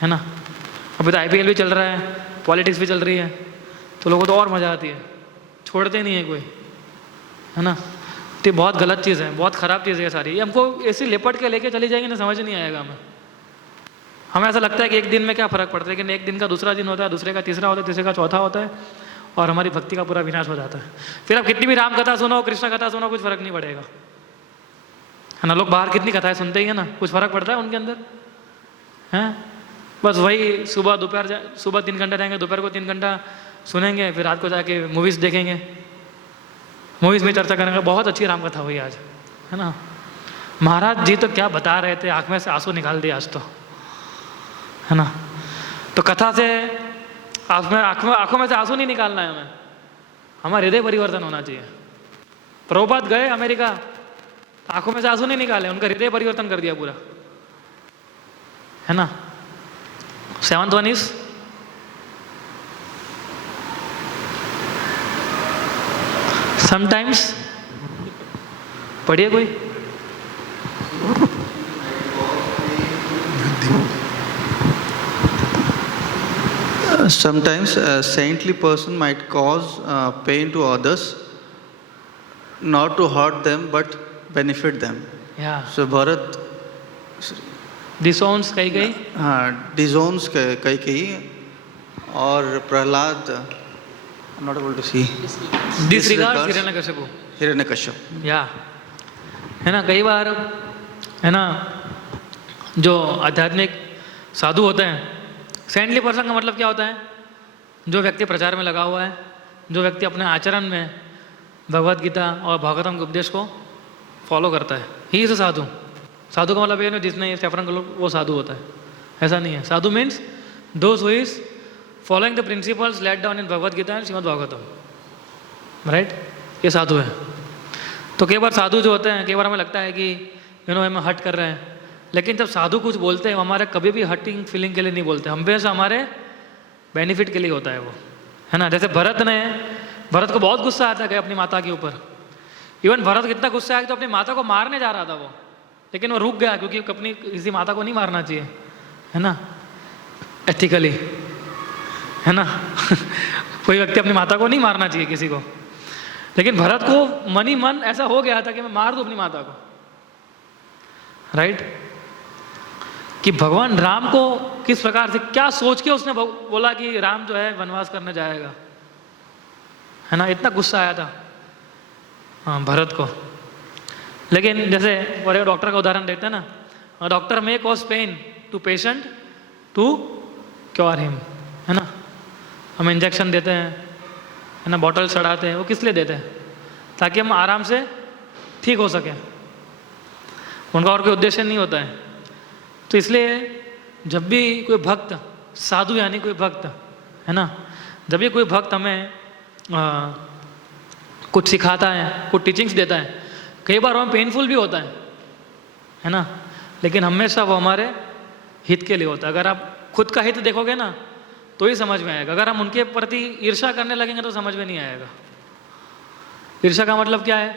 है ना। अभी तो IPL भी चल रहा है, पॉलिटिक्स भी चल रही है, तो लोगों को तो और मज़ा आती है, छोड़ते नहीं है कोई, है ना। तो ये बहुत गलत चीज़ है, बहुत ख़राब चीज़ है ये सारी। ये हमको ऐसी लिपट के लेके चली जाएंगे ना, समझ नहीं आएगा हमें ऐसा लगता है कि एक दिन में क्या फ़र्क पड़ता है, लेकिन एक दिन का दूसरा दिन होता है, दूसरे का तीसरा होता है, तीसरे का चौथा होता है, और हमारी भक्ति का पूरा विनाश हो जाता है। फिर आप कितनी भी राम कथा सुनो, कृष्ण कथा सुनो, कुछ फ़र्क नहीं पड़ेगा, है ना। लोग बाहर कितनी कथाएं सुनते ही है ना, कुछ फ़र्क पड़ता है उनके अंदर, हैं। बस वही सुबह 3 घंटा रहेंगे, दोपहर को 3 घंटा सुनेंगे, फिर रात को जाके मूवीज़ देखेंगे, मूवीज़ में चर्चा करेंगे। बहुत अच्छी राम कथा हुई आज, है ना। महाराज जी तो क्या बता रहे थे, आँख में से आंसू निकाल दिए आज तो, है ना। तो कथा से आंखों में से आंसू नहीं निकालना है हमें, हमारा हृदय परिवर्तन होना चाहिए। प्रभुपाद गए अमेरिका, आंखों में से आंसू नहीं निकाले, उनका हृदय परिवर्तन कर दिया पूरा, है ना। 7th one is sometimes, पढ़िए कोई। Sometimes a saintly person might cause pain to others, not to hurt them but benefit them. Yeah. So Bharat disowns कई disowns Kaikeyi, और Prahlad, I'm not able to see. disregards Hiranyakashyap. Hiranyakashyap. या, है ना। कई बार, है ना, जो आध्यात्मिक साधु होते हैं, सेंटली पर्सन का मतलब क्या होता है? जो व्यक्ति प्रचार में लगा हुआ है, जो व्यक्ति अपने आचरण में भगवत गीता और भागवतम के उपदेश को फॉलो करता है, ही इज साधु। साधु का मतलब ये नहीं जिसने सेफरन का वो साधु होता है, ऐसा नहीं है। Sadhu means those who is following the principles laid down in Bhagavad Gita and Shrimad Bhagavatam, right. ये साधु है। तो कई बार साधु जो होते हैं, कई बार हमें लगता है कि हमें हट कर रहे हैं, लेकिन जब साधु कुछ बोलते हैं, हमारे कभी भी हर्टिंग फीलिंग के लिए नहीं बोलते, हमेशा हमारे बेनिफिट के लिए होता है वो, है ना। जैसे भरत को बहुत गुस्सा आता है अपनी माता के ऊपर। इवन भरत कितना गुस्सा आया तो अपनी माता को मारने जा रहा था वो, लेकिन वो रुक गया, क्योंकि अपनी किसी माता को नहीं मारना चाहिए, है ना, एथिकली, है ना। कोई व्यक्ति अपनी माता को नहीं मारना चाहिए किसी को, लेकिन भरत को मन ही मन ऐसा हो गया था कि मैं मार दूं अपनी माता को, राइट। कि भगवान राम को किस प्रकार से, क्या सोच के उसने बोला कि राम जो है वनवास करने जाएगा, है ना। इतना गुस्सा आया था हाँ भरत को। लेकिन जैसे और एक डॉक्टर का उदाहरण देते हैं ना, doctor may cause pain to patient to cure him, है ना। हम इंजेक्शन देते हैं, है ना, बॉटल चढ़ाते हैं, वो किस लिए देते हैं? ताकि हम आराम से ठीक हो सकें, उनका और कोई उद्देश्य नहीं होता है। तो इसलिए जब भी कोई भक्त, साधु यानी कोई भक्त, है ना, जब भी कोई भक्त हमें कुछ सिखाता है, कुछ टीचिंग्स देता है, कई बार हमें पेनफुल भी होता है ना, लेकिन हमेशा वो हमारे हित के लिए होता है। अगर आप खुद का हित देखोगे ना तो ही समझ में आएगा। अगर हम उनके प्रति ईर्ष्या करने लगेंगे तो समझ में नहीं आएगा। ईर्ष्या का मतलब क्या है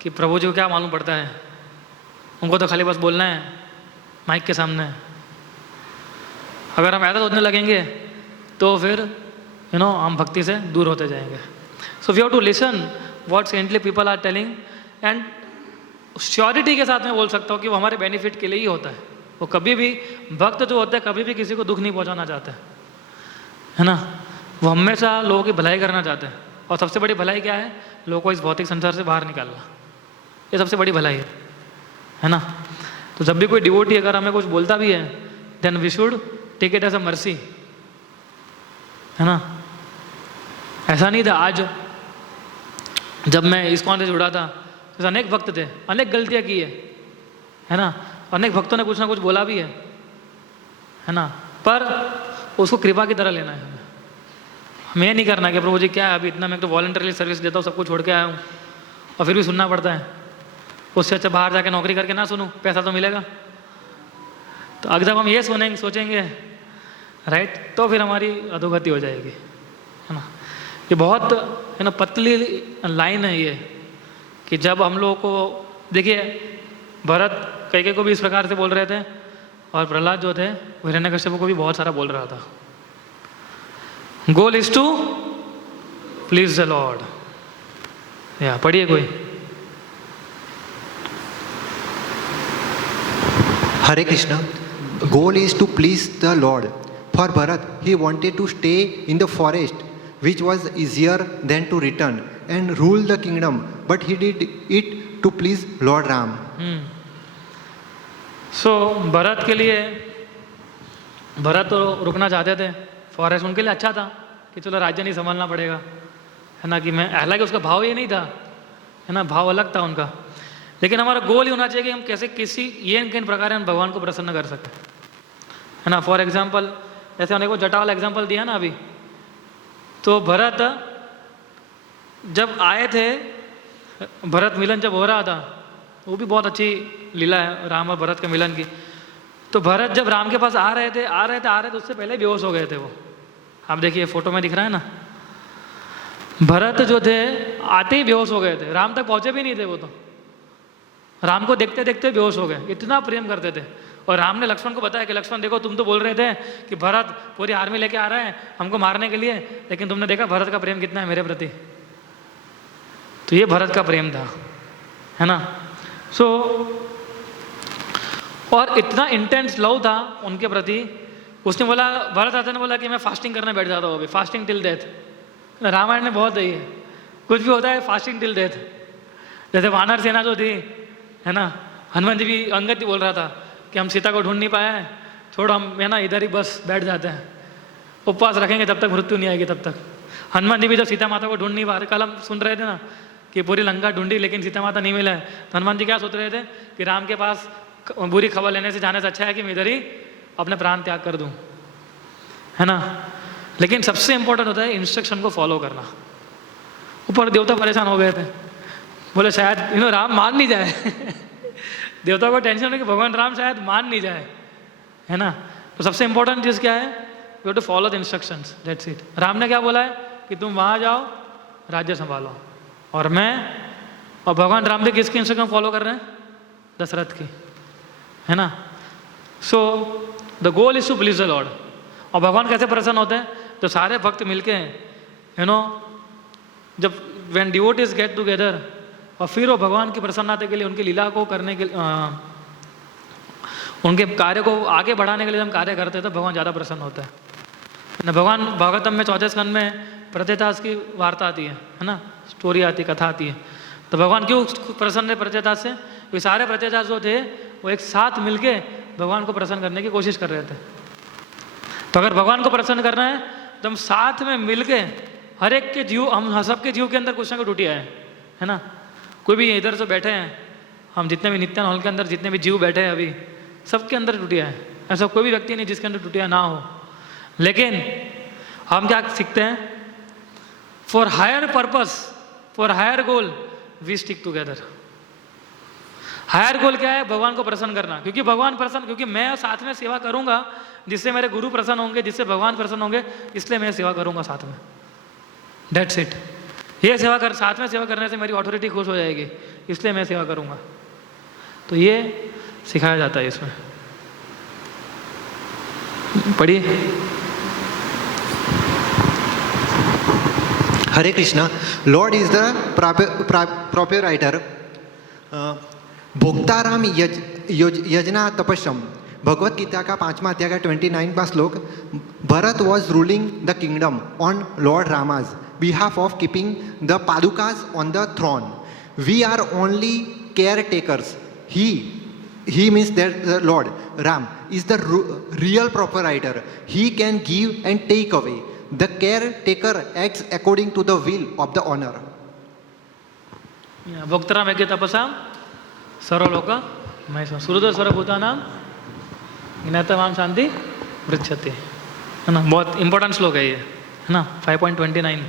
कि प्रभु जी को क्या मालूम पड़ता है, उनको तो खाली बस बोलना है माइक के सामने। अगर हम ऐसा सोचने लगेंगे तो फिर हम भक्ति से दूर होते जाएंगे। So we have to listen what saintly people are telling, and surety के साथ मैं बोल सकता हूँ कि वो हमारे बेनिफिट के लिए ही होता है। वो कभी भी, भक्त जो होते हैं कभी भी किसी को दुख नहीं पहुँचाना चाहते, है ना। वो हमेशा लोगों की भलाई करना चाहते हैं, और सबसे बड़ी भलाई क्या है? लोगों को इस भौतिक संसार से बाहर निकालना, ये सबसे बड़ी भलाई है ना। तो जब भी कोई डिवोटी अगर हमें कुछ बोलता भी है, then we should take it as a mercy, है ना। ऐसा नहीं था, आज जब मैं इस्कॉन से जुड़ा था तो अनेक भक्त थे, अनेक गलतियाँ की है ना, अनेक भक्तों ने कुछ ना कुछ बोला भी है ना, पर उसको कृपा की तरह लेना है हमें। हमें नहीं करना कि प्रभु जी क्या है, अभी इतना मैं तो वॉलंटरली सर्विस देता हूँ, सब कुछ छोड़ के आया हूँ और फिर भी सुनना पड़ता है। उससे अच्छा बाहर जाके नौकरी करके ना सुनूं, पैसा तो मिलेगा। तो अगर जब हम ये सुनेंगे, सोचेंगे राइट, तो फिर हमारी अधोगति हो जाएगी, है ना। ये बहुत है ना पतली लाइन है ये, कि जब हम लोगों को देखिए, भरत कैकेयी को भी इस प्रकार से बोल रहे थे, और प्रहलाद जो थे वो हिरण्यकश्यप को भी बहुत सारा बोल रहा था। Goal is to please the lord. या पढ़िए कोई। Hare Krishna. Goal is to please the Lord. For Bharat, he wanted to stay in the forest, which was easier than to return and rule the kingdom. But he did it to please Lord Ram. सो भरत के लिए, भरत तो रुकना चाहते थे forest, उनके लिए अच्छा था कि चलो राज्य नहीं संभालना पड़ेगा, है ना। कि मैं, हालांकि उसका भाव ये नहीं था, है ना, भाव अलग था उनका। लेकिन हमारा गोल ही होना चाहिए कि हम कैसे किसी ये किन प्रकार हम भगवान को प्रसन्न कर सकें, है ना। फॉर एग्जाम्पल, जैसे हमने को जटा वाला एग्जाम्पल दिया ना अभी, तो भरत जब आए थे, भरत मिलन जब हो रहा था, वो भी बहुत अच्छी लीला है राम और भरत के मिलन की। तो भरत जब राम के पास आ रहे थे उससे पहले बेहोश हो गए थे वो। आप देखिए फोटो में दिख रहा है ना, भरत जो थे आते ही बेहोश हो गए थे, राम तक पहुंचे भी नहीं थे वो, तो राम को देखते देखते बेहोश हो गए, इतना प्रेम करते थे। और राम ने लक्ष्मण को बताया कि लक्ष्मण देखो, तुम तो बोल रहे थे कि भरत पूरी आर्मी लेके आ रहा है हमको मारने के लिए, लेकिन तुमने देखा भरत का प्रेम कितना है मेरे प्रति। तो ये भरत का प्रेम था, है ना। सो और इतना इंटेंस लव था उनके प्रति, उसने बोला, भरत राजा ने बोला कि मैं फास्टिंग करने बैठ जाता हूँ अभी, फास्टिंग टिल डेथ। रामायण में बहुत है ये, कुछ भी होता है फास्टिंग टिल डेथ। जैसे वानर सेना जो थी, है ना, हनुमान जी भी, अंगद जी बोल रहा था कि हम सीता को ढूंढ नहीं पाए, छोड़ो हम, है ना, इधर ही बस बैठ जाते हैं, उपवास रखेंगे जब तक मृत्यु नहीं आएगी तब तक। हनुमान जी भी जब सीता माता को ढूंढ नहीं पा रहे, कल हम सुन रहे थे ना कि पूरी लंका ढूंढी लेकिन सीता माता नहीं मिला है, तो हनुमान जी क्या सोच रहे थे कि राम के पास बुरी खबर लेने से जाने से अच्छा है कि मैं इधर ही अपने प्राण त्याग कर दूं, है ना। लेकिन सबसे इंपॉर्टेंट होता है इंस्ट्रक्शन को फॉलो करना। ऊपर देवता परेशान हो गए थे, बोले शायद राम मान नहीं जाए देवता को टेंशन है कि भगवान राम शायद मान नहीं जाए, है ना। तो सबसे इंपॉर्टेंट चीज़ क्या है, you have to follow the instructions, that's it. Ram ने क्या बोला है कि तुम वहाँ जाओ, राज्य संभालो, और मैं, और भगवान राम भी किसकी इंस्ट्रक्शन फॉलो कर रहे हैं, दशरथ की, है ना। So the goal is to please the lord. और भगवान कैसे प्रसन्न होते हैं, तो सारे भक्त मिलके, यू नो, जब व्हेन डिवोटीज गेट टुगेदर, और फिर वो भगवान की प्रसन्नता के लिए, उनकी लीला को करने के उनके कार्य को आगे बढ़ाने के लिए हम कार्य करते हैं, तो भगवान ज़्यादा प्रसन्न होता है ना। भगवान भागवतम में 14 स्कंद में प्रत्येतास की वार्ता आती है ना, स्टोरी आती है, कथा आती है। तो भगवान क्यों प्रसन्न है प्रत्येतास से, क्योंकि सारे प्रत्येतास जो थे वो एक साथ मिलके भगवान को प्रसन्न करने की कोशिश कर रहे थे। तो अगर भगवान को प्रसन्न करना है तो हम साथ में मिलके, हर एक के जीव, हम सबके जीव के अंदर कुछ ना कुछ टूटिया है ना। कोई भी इधर से बैठे हैं, हम जितने भी नित्यान हॉल के अंदर जितने भी जीव बैठे हैं अभी, सबके अंदर टूटिया है, ऐसा कोई भी व्यक्ति नहीं जिसके अंदर टूटिया ना हो। लेकिन हम क्या सीखते हैं, for higher purpose, for higher goal we stick together. Higher goal क्या है, भगवान को प्रसन्न करना, क्योंकि भगवान प्रसन्न, क्योंकि मैं साथ में सेवा करूंगा जिससे मेरे गुरु प्रसन्न होंगे, जिससे भगवान प्रसन्न होंगे, इसलिए मैं सेवा करूंगा साथ में, दैट्स इट। ये सेवा कर, साथ में सेवा करने से मेरी अथॉरिटी खुश हो जाएगी, इसलिए मैं सेवा करूंगा। तो ये सिखाया जाता है इसमें। पढ़िए। Hare Krishna. Lord is the proprietor. भोक्ताराम यजना तपस्यम। भगवत गीता का 5वां अध्याय का 29वां श्लोक। Bharat was ruling the kingdom on Lord Rama's behalf of keeping the padukas on the throne. We are only caretakers. He means that the Lord Ram is the real proprietor. He can give and take away. The caretaker acts according to the will of the owner. भोक्ताराम यज्ञ तपसा सर्वलोक महेश्वर सुहृद सर्वभूतानां ज्ञातवाम शांति पृच्छति, है ना। बहुत important श्लोक है ये, है ना, 5.29,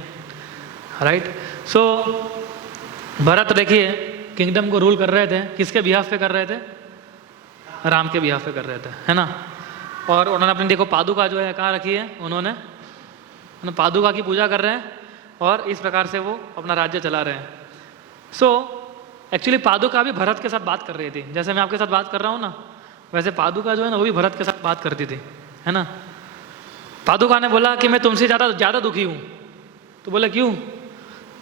राइट। सो भरत देखिए किंगडम को रूल कर रहे थे, किसके बिहाफ पे कर रहे थे, राम के बिहाफ पे कर रहे थे, है ना। और उन्होंने अपनी देखो पादुका जो है कहाँ रखी है, उन्होंने पादुका की पूजा कर रहे हैं और इस प्रकार से वो अपना राज्य चला रहे हैं। सो एक्चुअली पादुका भी भरत के साथ बात कर रही थी, जैसे मैं आपके साथ बात कर रहा हूँ ना, वैसे पादुका जो है ना वो भी भरत के साथ बात करती थी, है ना। पादुका ने बोला कि मैं तुमसे ज़्यादा दुखी हूँ। तो बोले क्यों?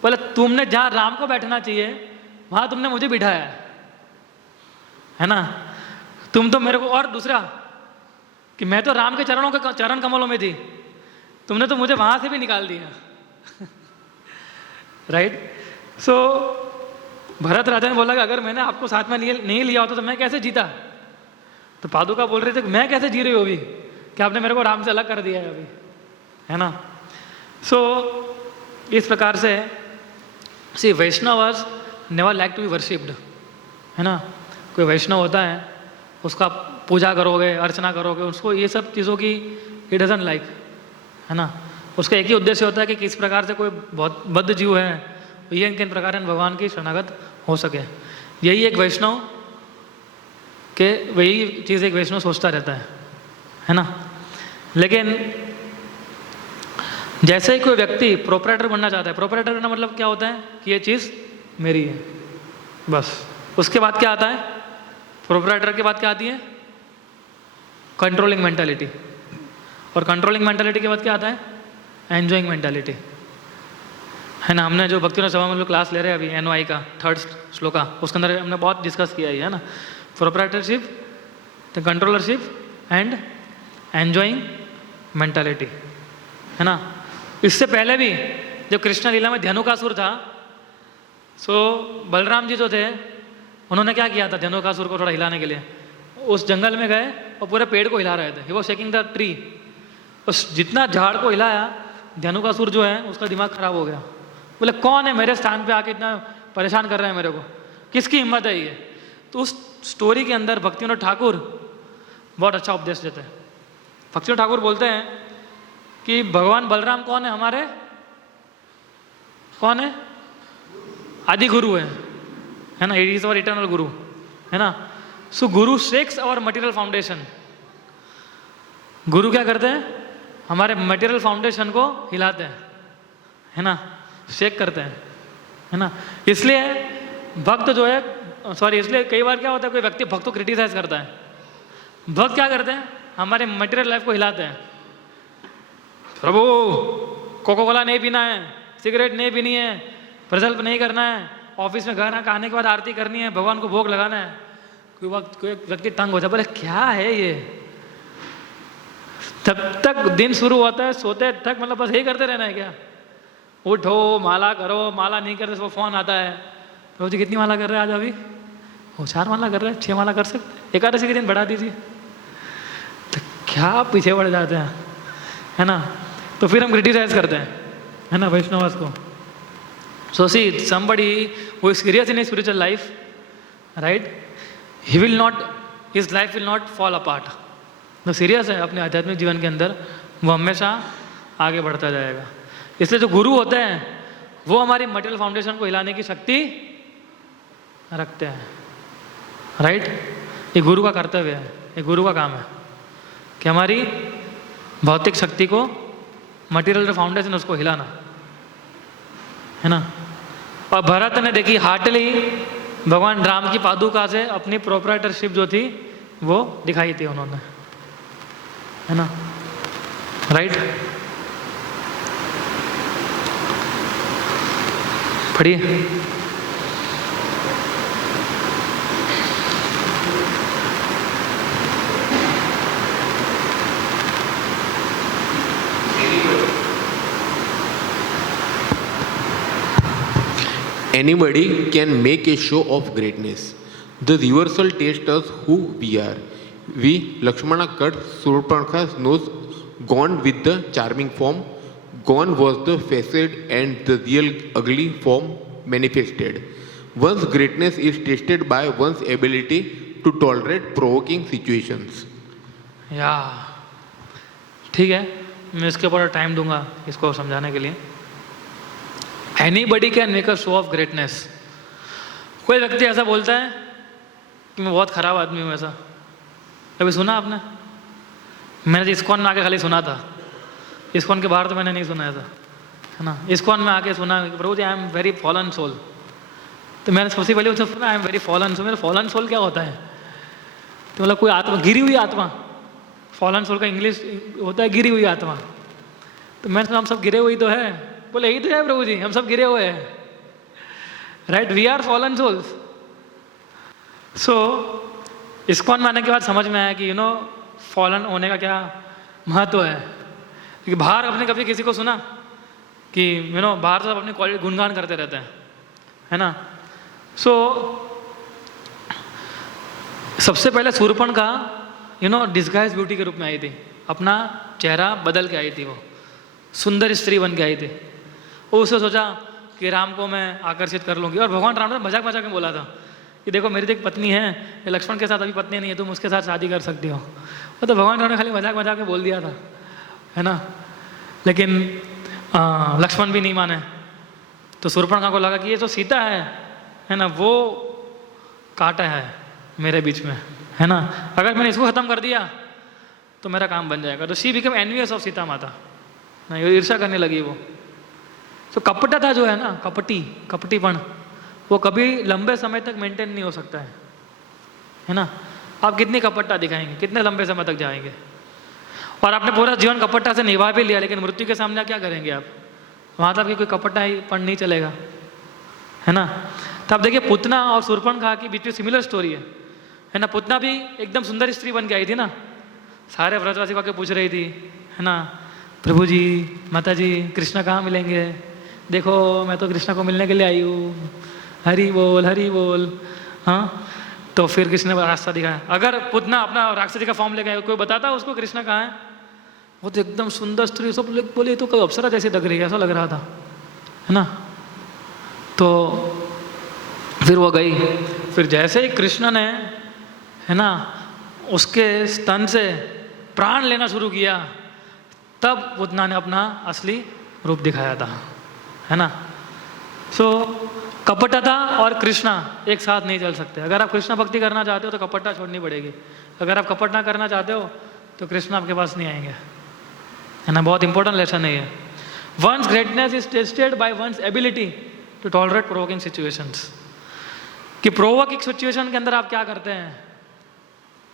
बोले तुमने जहाँ राम को बैठना चाहिए वहाँ तुमने मुझे बिठाया है ना। तुम तो मेरे को, और दूसरा कि मैं तो राम के चरण कमलों में थी, तुमने तो मुझे वहाँ से भी निकाल दिया राइट। सो भरत राजा ने बोला कि अगर मैंने आपको साथ में नहीं लिया होता तो मैं कैसे जीता। तो पादुका बोल रहे थे कि मैं कैसे जी रही हूँ अभी, कि आपने मेरे को राम से अलग कर दिया है अभी, है ना। सो इस प्रकार से see Vaishnava never like to be worshipped, है ना। कोई वैष्णव होता है उसका पूजा करोगे, अर्चना करोगे, उसको ये सब चीज़ों की ही डजंट लाइक, है ना। उसका एक ही उद्देश्य होता है कि किस प्रकार से कोई बहुत बद्ध जीव है ये किन प्रकार भगवान की शरणागत हो सके। यही एक वैष्णव के, वही चीज़ एक वैष्णव सोचता रहता है ना। लेकिन जैसे ही कोई व्यक्ति प्रोपराइटर बनना चाहता है, प्रोपराइटर बनना मतलब क्या होता है कि ये चीज़ मेरी है बस, उसके बाद क्या आता है, प्रोपराइटर के बाद क्या आती है, कंट्रोलिंग मेंटालिटी, और कंट्रोलिंग मेंटालिटी के बाद क्या आता है, एंजॉइंग मेंटालिटी, है ना। हमने जो भक्तिविनोद सभा में जो क्लास ले रहे हैं अभी NY का 3rd श्लोका, उसके अंदर हमने बहुत डिस्कस किया है ना, proprietorship, controllership and enjoying mentality, है ना। इससे पहले भी जब कृष्ण लीला में धनुकासुर था, सो बलराम जी जो थे उन्होंने क्या किया था, धनुकासुर को थोड़ा हिलाने के लिए उस जंगल में गए और पूरे पेड़ को हिला रहे थे, he was shaking the tree. उस जितना झाड़ को हिलाया, धनुकासुर जो है उसका दिमाग खराब हो गया। बोले कौन है मेरे स्थान पे आके इतना परेशान कर रहे हैं मेरे को, किसकी हिम्मत है ये। तो उस स्टोरी के अंदर भक्तिविनोद ठाकुर बहुत अच्छा उपदेश देते हैं। भक्तिविनोद ठाकुर बोलते हैं कि भगवान बलराम कौन है, हमारे कौन है, आदि गुरु है ना, इट इज अवर इटर्नल गुरु, है ना। सो गुरु शेक्स आवर मटेरियल फाउंडेशन, गुरु क्या करते हैं, हमारे मटेरियल फाउंडेशन को हिलाते हैं, है ना, शेक करते हैं, है ना। इसलिए भक्त जो है, इसलिए कई बार क्या होता है, कोई व्यक्ति भक्त को क्रिटिसाइज करता है, भक्त क्या करते हैं, हमारे मटेरियल लाइफ को हिलाते हैं। प्रभु कोको कोला नहीं पीना है, सिगरेट नहीं पीनी है, प्रजल्प नहीं करना है, ऑफिस में घर आने के बाद आरती करनी है, भगवान को भोग लगाना है। कोई व्यक्ति तंग हो जाए, बोले क्या है ये, तब तक दिन शुरू होता है सोते तक मतलब बस यही करते रहना है क्या, उठो माला करो, माला नहीं करते वो फोन आता है, प्रभु जी कितनी माला कर रहे हैं आज, अभी वो 4 माला कर रहे हैं, 6 माला कर सकते, एकादशी के दिन बढ़ा दीजिए। तो क्या पीछे बढ़ जाते हैं, है ना। तो फिर हम क्रिटिसाइज करते हैं, है ना, वैष्णवास को। So see somebody who is serious in spiritual life, right, he will not, his life will not fall apart. जो सीरियस है अपने आध्यात्मिक जीवन के अंदर, वो हमेशा आगे बढ़ता जाएगा। इसलिए जो गुरु होते हैं वो हमारी मटेरियल फाउंडेशन को हिलाने की शक्ति रखते हैं, राइट। ये गुरु का कर्तव्य है, ये गुरु का काम है कि हमारी भौतिक शक्ति को, मटेरियल फाउंडेशन उसको हिलाना, है ना। और भरत ने देखी हार्टली भगवान राम की पादुका से अपनी प्रोपराइटरशिप जो थी वो दिखाई थी उन्होंने, है ना, राइट। पढ़िए। Anybody can make a show of greatness. The reversal tells us who we are. We, Lakshmana cut Surpankh's nose, gone with the charming form. Gone was the facade and the real ugly form manifested. One's greatness is tested by one's ability to tolerate provoking situations. या ठीक है, मैं इसके ऊपर time दूंगा इसको समझाने के लिए। Anybody can make a show off greatness. कोई व्यक्ति ऐसा बोलता है कि मैं बहुत खराब आदमी हूँ, ऐसा कभी सुना आपने? मैंने तो इस्कॉन में आके खाली सुना था, इस्कॉन के बाहर तो मैंने नहीं सुना था, है ना। इस्कॉन में आके सुना कि Prabhu ji I am very fallen soul, तो मैंने सबसे पहले उनसे सुना I am very fallen soul. मेरा फॉलन सोल क्या होता है? तो मतलब कोई आत्मा, गिरी हुई आत्मा। फॉलन सोल का इंग्लिश होता है गिरी हुई आत्मा। तो मैंने सुना हम सब गिरे हुए तो है। बोले यही तो है प्रभु जी, हम सब गिरे हुए हैं, right, we are fallen souls. So ISKCON में आने के बाद समझ में आया कि फॉलन होने का क्या महत्व है। क्योंकि बाहर आपने कभी किसी को सुना कि बाहर सब अपनी क्वालिटी गुणगान करते रहते हैं, है ना। सो सबसे पहले सूर्पण का डिस्गाइज ब्यूटी के रूप में आई थी, अपना चेहरा बदल के आई थी, वो सुंदर स्त्री बन के आई थी। वो उससे सोचा कि राम को मैं आकर्षित कर लूँगी, और भगवान राम ने मजाक मजाक में बोला था कि देखो मेरी तो एक पत्नी है, ये लक्ष्मण के साथ अभी पत्नी नहीं है, तुम उसके साथ शादी कर सकती हो। वो तो भगवान राम ने खाली मजाक मजाक में बोल दिया था, है ना। लेकिन लक्ष्मण भी नहीं माने, तो शूर्पणखा को लगा कि ये तो सीता है ना, वो कांटा है मेरे बीच में, है ना। अगर मैंने इसको खत्म कर दिया तो मेरा काम बन जाएगा। तो she become envious of Sita माता ना, ये ईर्ष्या करने लगी वो। तो कपटता जो है ना, कपटीपन, वो कभी लंबे समय तक मेंटेन नहीं हो सकता है ना। आप कितनी कपटता दिखाएंगे, कितने लंबे समय तक जाएंगे। और आपने पूरा जीवन कपटता से निभा भी लिया, लेकिन मृत्यु के सामने क्या करेंगे आप? वहाँ तक कोई कपटतापन नहीं चलेगा, है ना। तो आप देखिए पुतना और शूर्पणखा के बीच में सिमिलर स्टोरी है ना। पुतना भी एकदम सुंदर स्त्री बन के आई थी ना, सारे व्रतवासी को आके पूछ रही थी, है ना, प्रभु जी, माता जी, कृष्ण कहाँ मिलेंगे? देखो मैं तो कृष्ण को मिलने के लिए आई हूँ, हरी बोल हरी बोल। हाँ, तो फिर कृष्ण ने रास्ता दिखाया। अगर पुतना अपना राक्षसी का फॉर्म ले गए, कोई बताता उसको कृष्ण कहाँ है? वो तो एकदम सुंदर स्त्री, सब लोग बोले तो कोई अप्सरा जैसी लग रही है, ऐसा लग रहा था, है ना। तो फिर वो गई, फिर जैसे ही कृष्ण ने, है ना, उसके स्तन से प्राण लेना शुरू किया, तब पुतना ने अपना असली रूप दिखाया था, है ना। सो कपटता और कृष्णा एक साथ नहीं चल सकते। अगर आप कृष्णा भक्ति करना चाहते हो तो कपटता छोड़नी पड़ेगी। अगर आप कपट ना करना चाहते हो तो कृष्ण आपके पास नहीं आएंगे, है ना। बहुत इंपॉर्टेंट लेसन है ये। One's greatness is tested by one's ability to tolerate provoking situations. कि प्रोवोकिंग सिचुएशन के अंदर आप क्या करते हैं,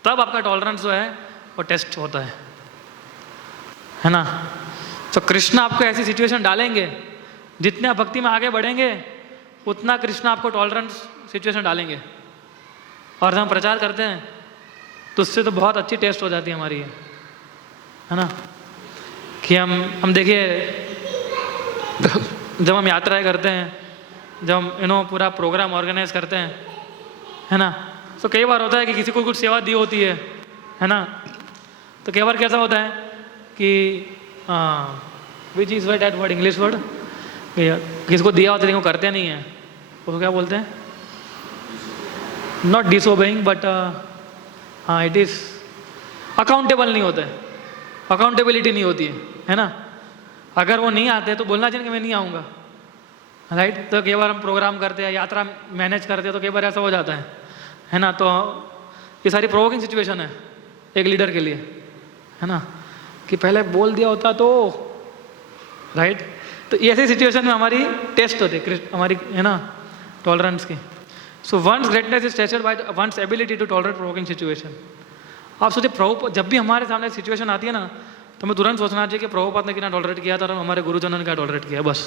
तब आपका टॉलरेंस जो है वो टेस्ट होता है ना। तो कृष्ण आपको ऐसी सिचुएशन डालेंगे, जितने आप भक्ति में आगे बढ़ेंगे उतना कृष्ण आपको टॉलरेंस सिचुएशन डालेंगे। और जब हम प्रचार करते हैं तो उससे तो बहुत अच्छी टेस्ट हो जाती है हमारी, है ना। कि हम देखिए जब हम यात्राएं करते हैं, जब हम पूरा प्रोग्राम ऑर्गेनाइज करते हैं, है ना, तो कई बार होता है कि किसी को कुछ सेवा दी होती है ना। तो कई बार कैसा होता है कि which is word at word, English word, किसी को दिया होता है लेकिन वो करते नहीं है, उसको क्या बोलते हैं? नॉट डिसओबेइंग बट हाँ, इट इज़ अकाउंटेबल नहीं होता है, अकाउंटेबिलिटी नहीं होती है ना। अगर वो नहीं आते तो बोलना चाहिए कि मैं नहीं आऊँगा, राइट। तो कई बार हम प्रोग्राम करते हैं, यात्रा मैनेज करते हैं, तो कई बार ऐसा हो जाता है ना। तो ये सारी प्रोवोकिंग सिचुएशन है एक लीडर के लिए, है ना, कि पहले बोल दिया होता तो, राइट। तो ऐसी सिचुएशन में हमारी टेस्ट होती है हमारी, है ना, टॉलरेंस की। So one's greatness is tested by one's ability to tolerate provoking situation. आप सोचिए प्रभु, जब भी हमारे सामने सिचुएशन आती है ना, तो हमें तुरंत सोचना चाहिए कि प्रभुपाद ने कितना टॉलरेट किया था और हमारे गुरुजनों ने क्या टॉलरेट किया, बस।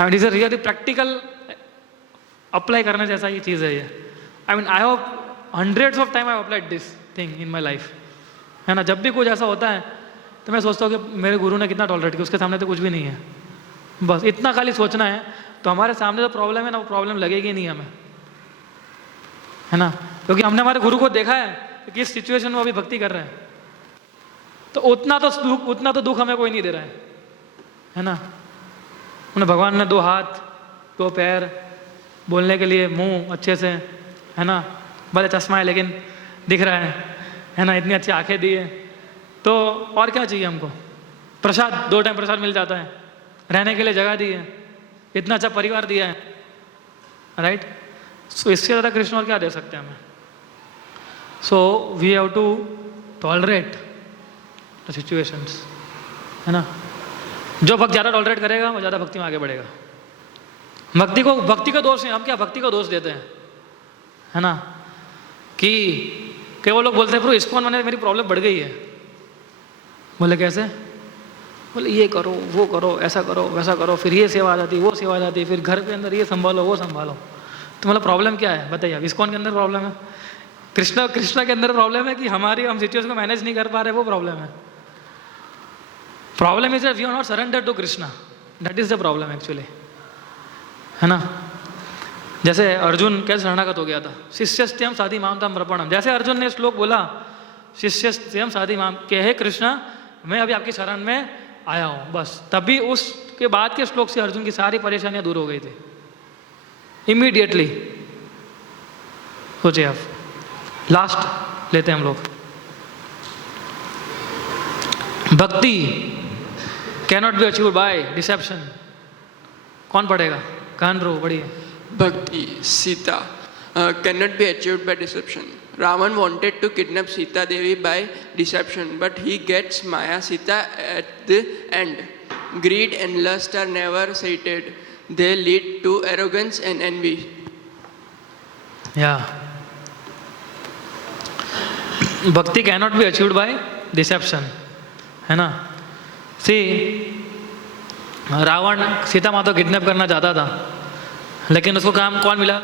I mean is a really practical apply करने जैसा ये चीज़ है ये। I mean I have hundreds of time I applied this thing in my life, है ना। जब भी कुछ ऐसा होता है तो मैं सोचता हूँ कि मेरे गुरु ने कितना टॉलरेट किया, उसके सामने तो कुछ भी नहीं है, बस इतना खाली सोचना है। तो हमारे सामने जो प्रॉब्लम है ना, वो प्रॉब्लम लगेगी नहीं हमें, है ना, क्योंकि हमने हमारे गुरु को देखा है कि किस सिचुएशन में अभी भक्ति कर रहे हैं। तो उतना तो दुख हमें कोई नहीं दे रहा है ना। उन्हें भगवान ने 2 हाथ 2 पैर, बोलने के लिए मुंह अच्छे से, है ना, भले चश्मा है लेकिन दिख रहा है ना, इतनी अच्छी आंखें दी है, तो और क्या चाहिए हमको? प्रसाद, 2 टाइम प्रसाद मिल जाता है, रहने के लिए जगह दी है, इतना अच्छा परिवार दिया है, राइट। सो इससे ज़्यादा कृष्ण और क्या दे सकते हैं हमें? So we have to tolerate the situations, है ना। जो भक्त ज़्यादा टॉलरेट करेगा वो ज़्यादा भक्ति में आगे बढ़ेगा। भक्ति का दोष है, हम क्या भक्ति का दोष देते हैं, है ना, कि केवल लोग बोलते हैं प्रभु इस्कॉन में मेरी प्रॉब्लम बढ़ गई है। बोले कैसे? बोले ये करो, वो करो, ऐसा करो, वैसा करो, फिर ये सेवा आ जाती, वो सेवा आ जाती, फिर घर के अंदर ये संभालो, वो संभालो। तो मतलब प्रॉब्लम क्या है बताइए? अब इस्कॉन के अंदर प्रॉब्लम है, कृष्णा के अंदर प्रॉब्लम है कि हम सिचुएशन को मैनेज नहीं कर पा रहे, वो प्रॉब्लम है। Problem is that we are not surrender to Krishna, that is the problem actually, है ना। जैसे अर्जुन कैसे शरणागत हो गया था, शिष्यस्त्यम साधि माम तम प्रपणम। जैसे अर्जुन ने श्लोक बोला शिष्यस्त्यम साधि माम के हे कृष्णा मैं अभी आपकी शरण में आया हूँ, बस तभी उसके बाद के श्लोक से अर्जुन की सारी परेशानियां दूर हो गई थी इमीडिएटली। सोचिए आप, लास्ट लेते हैं हम लोग, bhakti cannot be achieved by deception. कौन पढ़ेगा? कान रो पढ़िए। Bhakti, Sita, cannot be achieved by deception. Ravan wanted to kidnap Sita Devi by deception, but he gets Maya Sita at the end. Greed and lust are never sated. They lead to arrogance and envy. Yeah. Bhakti cannot be achieved by deception, है ना। See, Ravan Sita माता को kidnap करना चाहता था, लेकिन उसको काम कौन मिला?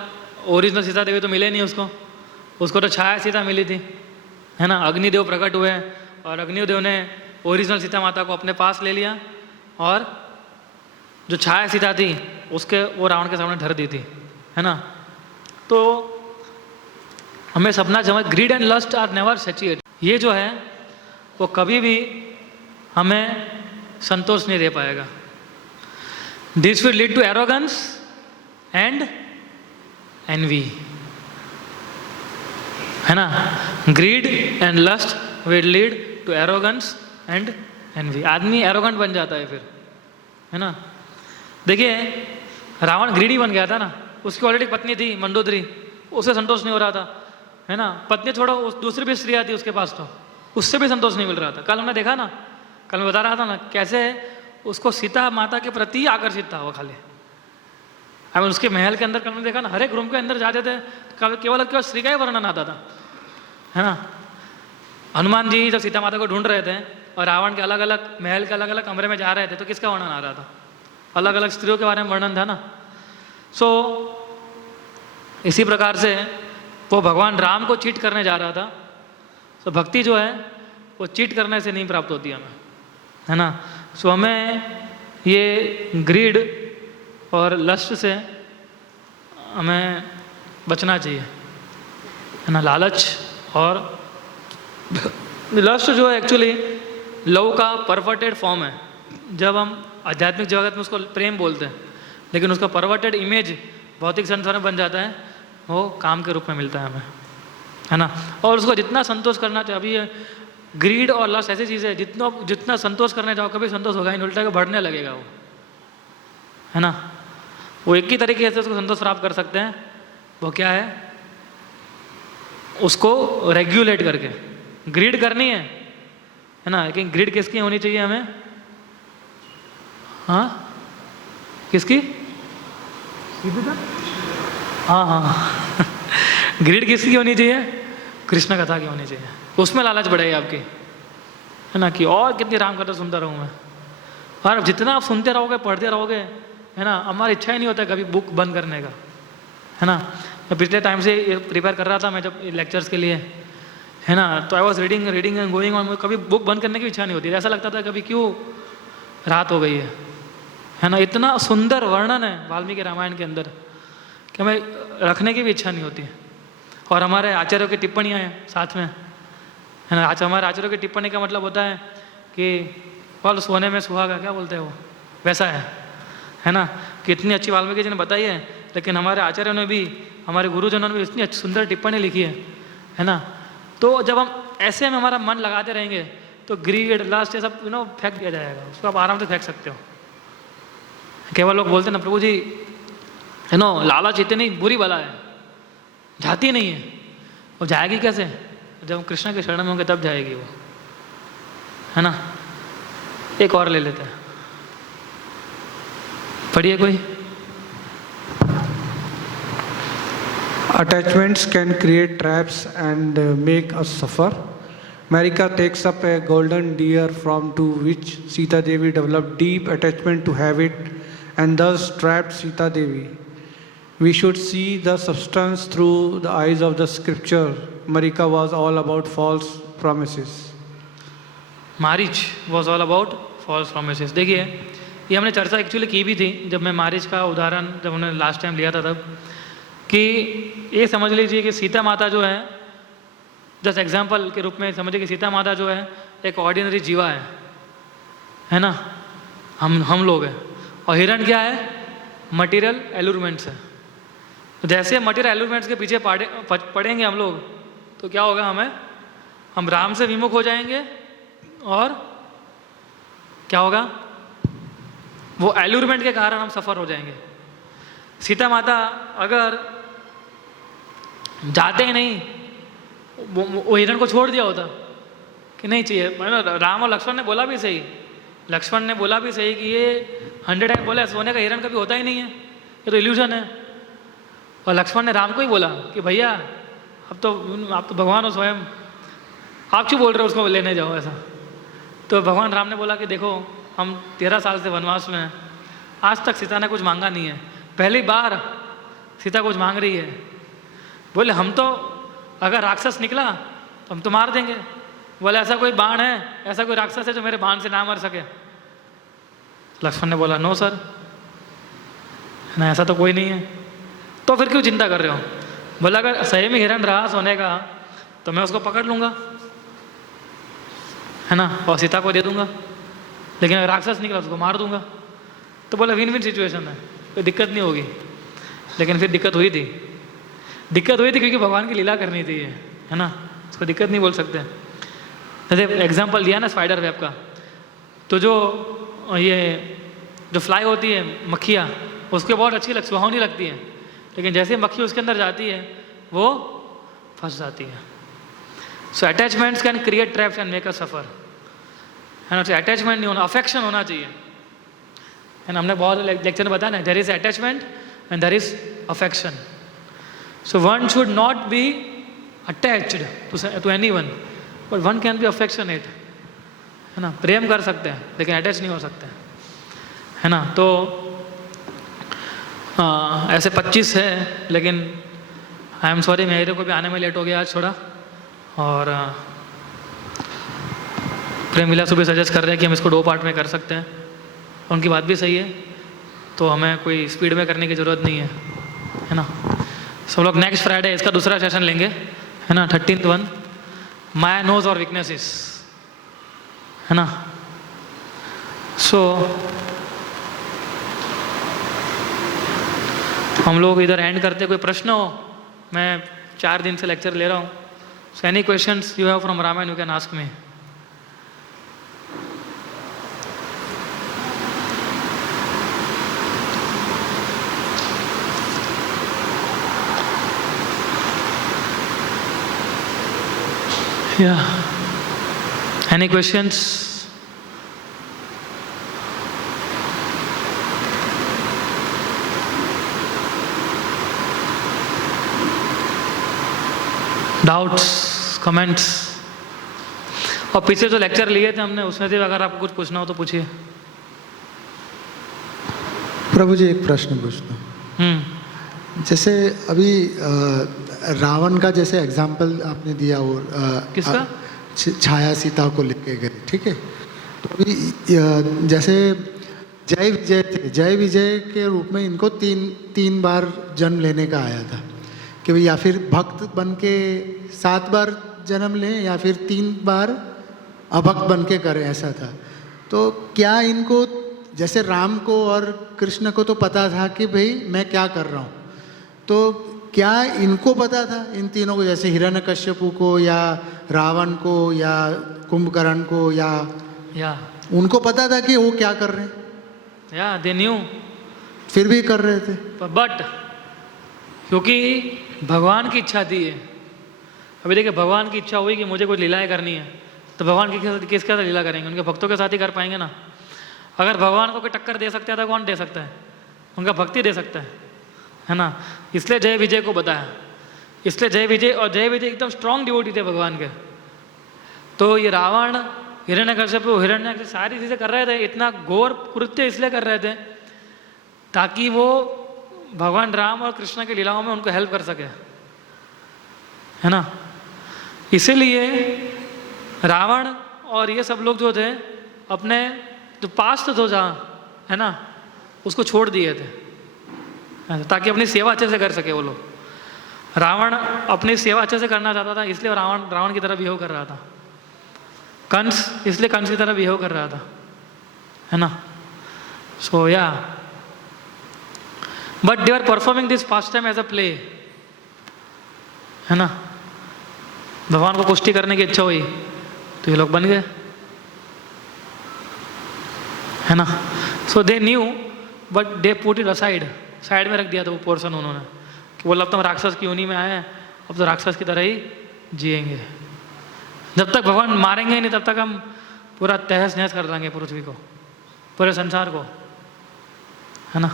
ओरिजिनल सीता देवी तो मिले नहीं उसको तो छाया सीता मिली थी, है ना। अग्निदेव प्रकट हुए और अग्निदेव ने ओरिजिनल सीता माता को अपने पास ले लिया और जो छाया सीता थी उसके वो रावण के सामने धर दी थी, है ना। तो हमें सपना समझ, greed and lust are never satisfied, ये जो है वो कभी भी हमें संतोष नहीं दे पाएगा। This will lead to arrogance and envy, है ना। Greed and lust will lead to arrogance and envy. आदमी एरोगेंट बन जाता है फिर, है ना। देखिए रावण ग्रीडी बन गया था ना, उसकी ऑलरेडी पत्नी थी मंदोदरी, उसे संतोष नहीं हो रहा था, है ना। पत्नी छोड़ो, दूसरी भी स्त्रियाँ थी उसके पास, तो उससे भी संतोष नहीं मिल रहा था। कल हमने देखा ना, कल मैं बता रहा था ना कैसे उसको सीता माता के प्रति आकर्षित था वो खाली। अब उसके महल के अंदर कल देखा ना, हर एक रूम के अंदर जाते थे केवल श्री का ही वर्णन आता था, है ना। हनुमान जी जब सीता माता को ढूंढ रहे थे और रावण के अलग अलग महल के अलग अलग कमरे में जा रहे थे, तो किसका वर्णन आ रहा था? अलग अलग स्त्रियों के बारे में वर्णन था ना। सो इसी प्रकार से वो भगवान राम को चीट करने जा रहा था। तो भक्ति जो है वो चीट करने से नहीं प्राप्त होती हमें, है ना। सो हमें ये ग्रीड और लस्ट से हमें बचना चाहिए, है ना। लालच और लस्ट जो है एक्चुअली लव का परवर्टेड फॉर्म है। जब हम आध्यात्मिक जगत में उसको प्रेम बोलते हैं, लेकिन उसका परवर्टेड इमेज भौतिक संसार में बन जाता है, वो काम के रूप में मिलता है हमें, है ना। और उसको जितना संतोष करना चाहिए, अभी ग्रीड और लस्ट ऐसी चीज़ है, जितना संतोष करने जाओ कभी संतोष होगा ही नहीं, उल्टा के बढ़ने लगेगा वो, है ना। वो एक ही तरीके से उसको संतोष प्राप्त कर सकते हैं, वो क्या है? उसको रेगुलेट करके। ग्रीड करनी है ना, लेकिन ग्रीड किसकी होनी चाहिए हमें? हाँ किसकी? हाँ ग्रीड किसकी होनी चाहिए? कृष्ण कथा की होनी चाहिए। उसमें लालच बढ़ेगी आपकी, है ना, कि और कितनी राम कथा सुनता रहूँ मैं। और जितना आप सुनते रहोगे, पढ़ते रहोगे, है ना, हमारी इच्छा ही नहीं होता कभी बुक बंद करने का, है ना। मैं पिछले टाइम से प्रिपेयर कर रहा था मैं जब लेक्चर्स के लिए, है ना, तो I was reading and going on. कभी बुक बंद करने की इच्छा नहीं होती, ऐसा लगता था कभी क्यों रात हो गई है ना। इतना सुंदर वर्णन है वाल्मीकि रामायण के अंदर कि हमें रखने की भी इच्छा नहीं होती है। और हमारे आचार्यों की टिप्पणियाँ हैं साथ में, है ना। हमारे आचार्यों की टिप्पणी का मतलब होता है कि फल सोने में सुहागा, क्या बोलते हैं वो, वैसा है ना। कि इतनी अच्छी वाल्मीकि जी ने बताई है, लेकिन हमारे आचार्यों ने भी, हमारे गुरुजनों ने भी इतनी अच्छी सुंदर टिप्पणी लिखी है ना। तो जब हम ऐसे में हमारा मन लगाते रहेंगे तो ग्रीड लास्ट ये सब फेंक दिया जाएगा, उसको आप आराम से फेंक सकते हो। केवल लोग बोलते हैं ना प्रभु जी, है ना, लालच इतनी बुरी बला है, जाती नहीं है। और जाएगी कैसे? जब हम कृष्ण के शरण में होंगे तब जाएगी वो, है ना। एक और ले लेते हैं, पढ़िए कोई। Attachments can create traps and make us suffer. Marika takes up a golden deer from to which Sita Devi developed deep attachment to have it and thus trapped Sita Devi. We should see the substance through the eyes of the scripture. Marika was all about false promises. Maricha was all about false promises. देखिए ये हमने चर्चा actually की भी थी जब मैं मारिच का उदाहरण जब हमने लास्ट टाइम लिया था, तब कि ये समझ लीजिए कि सीता माता जो है, जस्ट एग्जांपल के रूप में समझिए कि सीता माता जो है एक ऑर्डिनरी जीवा है ना, हम लोग हैं, और हिरण क्या है, मटेरियल एलिमेंट्स है। तो जैसे मटेरियल एलिमेंट्स के पीछे पड़ेंगे हम लोग तो क्या होगा, हम राम से विमुख हो जाएंगे और क्या होगा, वो एल्यूरमेंट के कारण हम सफ़र हो जाएंगे। सीता माता अगर जाते ही नहीं वो हिरण को छोड़ दिया होता कि नहीं चाहिए, मतलब राम और लक्ष्मण ने बोला भी सही, लक्ष्मण ने बोला भी सही कि ये 100 टाइम बोला सोने का हिरण कभी होता ही नहीं है, ये तो इल्यूजन है। और लक्ष्मण ने राम को ही बोला कि भैया आप तो भगवान हो स्वयं, आप क्यों बोल रहे हो उसको लेने जाओ ऐसा। तो भगवान राम ने बोला कि देखो हम 13 साल से वनवास में हैं, आज तक सीता ने कुछ मांगा नहीं है, पहली बार सीता कुछ मांग रही है। बोले हम तो अगर राक्षस निकला तो हम तो मार देंगे। बोले ऐसा कोई बाण है, ऐसा कोई राक्षस है जो मेरे बाण से ना मर सके। लक्ष्मण ने बोला नो सर, ना ऐसा तो कोई नहीं है। तो फिर क्यों चिंता कर रहे हो। बोला अगर सही में हिरण रहा सोने का तो मैं उसको पकड़ लूँगा, है ना, और सीता को दे दूंगा, लेकिन अगर राक्षस निकला उसको मार दूंगा। तो बोला विन विन सिचुएशन है, कोई दिक्कत नहीं होगी। लेकिन फिर दिक्कत हुई थी क्योंकि भगवान की लीला करनी थी, है ना, उसको दिक्कत नहीं बोल सकते। जैसे एग्जाम्पल दिया ना स्पाइडर वेब का, तो जो फ्लाई होती है मक्खियाँ, उसके बहुत अच्छी सुहावनी लगती है, लेकिन जैसे मक्खी उसके अंदर जाती है वो फंस जाती है। So attachments can create traps and make us suffer, है ना। तो अटैचमेंट नहीं होना, अफेक्शन होना चाहिए, है ना। हमने बहुत लेक्चर में बताया ना, there is attachment and there is affection. So one should not be attached to anyone, but one can be affectionate, है ना। प्रेम कर सकते हैं लेकिन अटैच नहीं हो सकते, है ना। तो ऐसे 25 है, लेकिन आई एम सॉरी मेरे को भी आने में लेट हो गया आज थोड़ा। और प्रेम विलास भी सजेस्ट कर रहे हैं कि हम इसको 2 पार्ट में कर सकते हैं, उनकी बात भी सही है। तो हमें कोई स्पीड में करने की ज़रूरत नहीं है ना। सब लोग नेक्स्ट फ्राइडे इसका दूसरा सेशन लेंगे, है ना, 13th वन, माया नोज और वीकनेसेस, है ना। सो हम लोग इधर एंड करते। कोई प्रश्न हो, मैं 4 दिन से लेक्चर ले रहा हूँ। So any questions you have from Ramayana, you can ask me. Yeah. Any questions? Doubts, comments? और पीछे जो लेक्चर लिए थे हमने उसमें से अगर आपको कुछ पूछना हो तो पूछिए। प्रभु जी एक प्रश्न पूछता हूँ। जैसे अभी रावण का जैसे एग्जाम्पल आपने दिया, वो किसका? छाया सीता को लेके गए, ठीक है। तो अभी जैसे जय विजय थे, जय विजय के रूप में इनको तीन बार जन्म लेने का आया था कि भाई या फिर भक्त बन के 7 बार जन्म लें या फिर 3 बार अभक्त बन के करें, ऐसा था। तो क्या इनको, जैसे राम को और कृष्ण को तो पता था कि भाई मैं क्या कर रहा हूँ, तो क्या इनको पता था इन तीनों को, जैसे हिरण्यकश्यपु को या रावण को या कुंभकर्ण को, या उनको पता था कि वो क्या कर रहे हैं? या दे न्यू, फिर भी कर रहे थे। बट क्योंकि भगवान की इच्छा थी है। अभी देखिए भगवान की इच्छा हुई कि मुझे कुछ लीलाएं करनी है, तो भगवान किसके साथ लीला करेंगे? उनके भक्तों के साथ ही कर पाएंगे ना। अगर भगवान को कोई टक्कर दे सकता है तो कौन दे सकता है? उनका भक्ति दे सकता है ना। इसलिए जय विजय को बताया, इसलिए जय विजय, और जय विजय एकदम स्ट्रांग डिवोटी थे भगवान के। तो ये रावण, हिरण्यकश्यप, हिरण्य सारी चीज़ें कर रहे थे, इतना घोर कृत्य इसलिए कर रहे थे ताकि वो भगवान राम और कृष्ण की लीलाओं में उनको हेल्प कर सके, है ना। इसीलिए रावण और ये सब लोग जो थे अपने जो पास्ट था जहाँ, है ना, उसको छोड़ दिए थे ताकि अपनी सेवा अच्छे से कर सके वो लोग। रावण अपनी सेवा अच्छे से करना चाहता था, इसलिए रावण की तरह बिहेव कर रहा था। कंस इसलिए कंस की तरह बिहेव कर रहा था, है ना। सो या but they are performing this pastime as a play, है ना। भगवान को कुश्ती करने की इच्छा हुई तो ये लोग बन गए, है ना। So they knew but they put it aside, side में रख दिया था वो पोर्शन उन्होंने कि बोला अब तो हम राक्षस की योनि में आए हैं, अब तो राक्षस की तरह ही जिएंगे। जब तक भगवान मारेंगे नहीं तब तक हम पूरा तहस नहस कर देंगे पृथ्वी को, पूरे संसार को, है ना।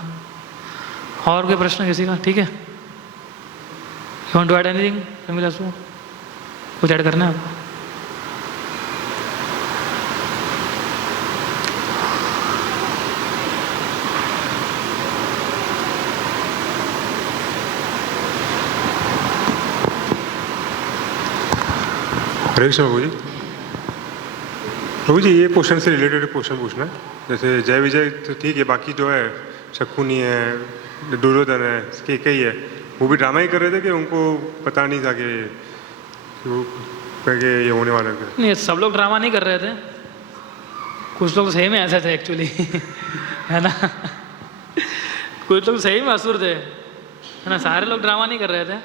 और कोई प्रश्न किसी का? ठीक है, you want to add anything? कुछ ऐड करना है आपको? हरे कृष्ण प्रभु जी। प्रभु जी, ये क्वेश्चन से रिलेटेड क्वेश्चन पूछना है। जैसे जय विजय तो ठीक है, बाकी जो है शकुनी है, दुर्योधन है, केकई है, वो भी ड्रामा ही कर रहे थे कि उनको पता नहीं था कि ये होने वाला है? नहीं, सब लोग ड्रामा नहीं कर रहे थे, कुछ लोग सही में ऐसे थे एक्चुअली है ना। कुछ लोग सही में असुर थे, है ना। सारे लोग ड्रामा नहीं कर रहे थे।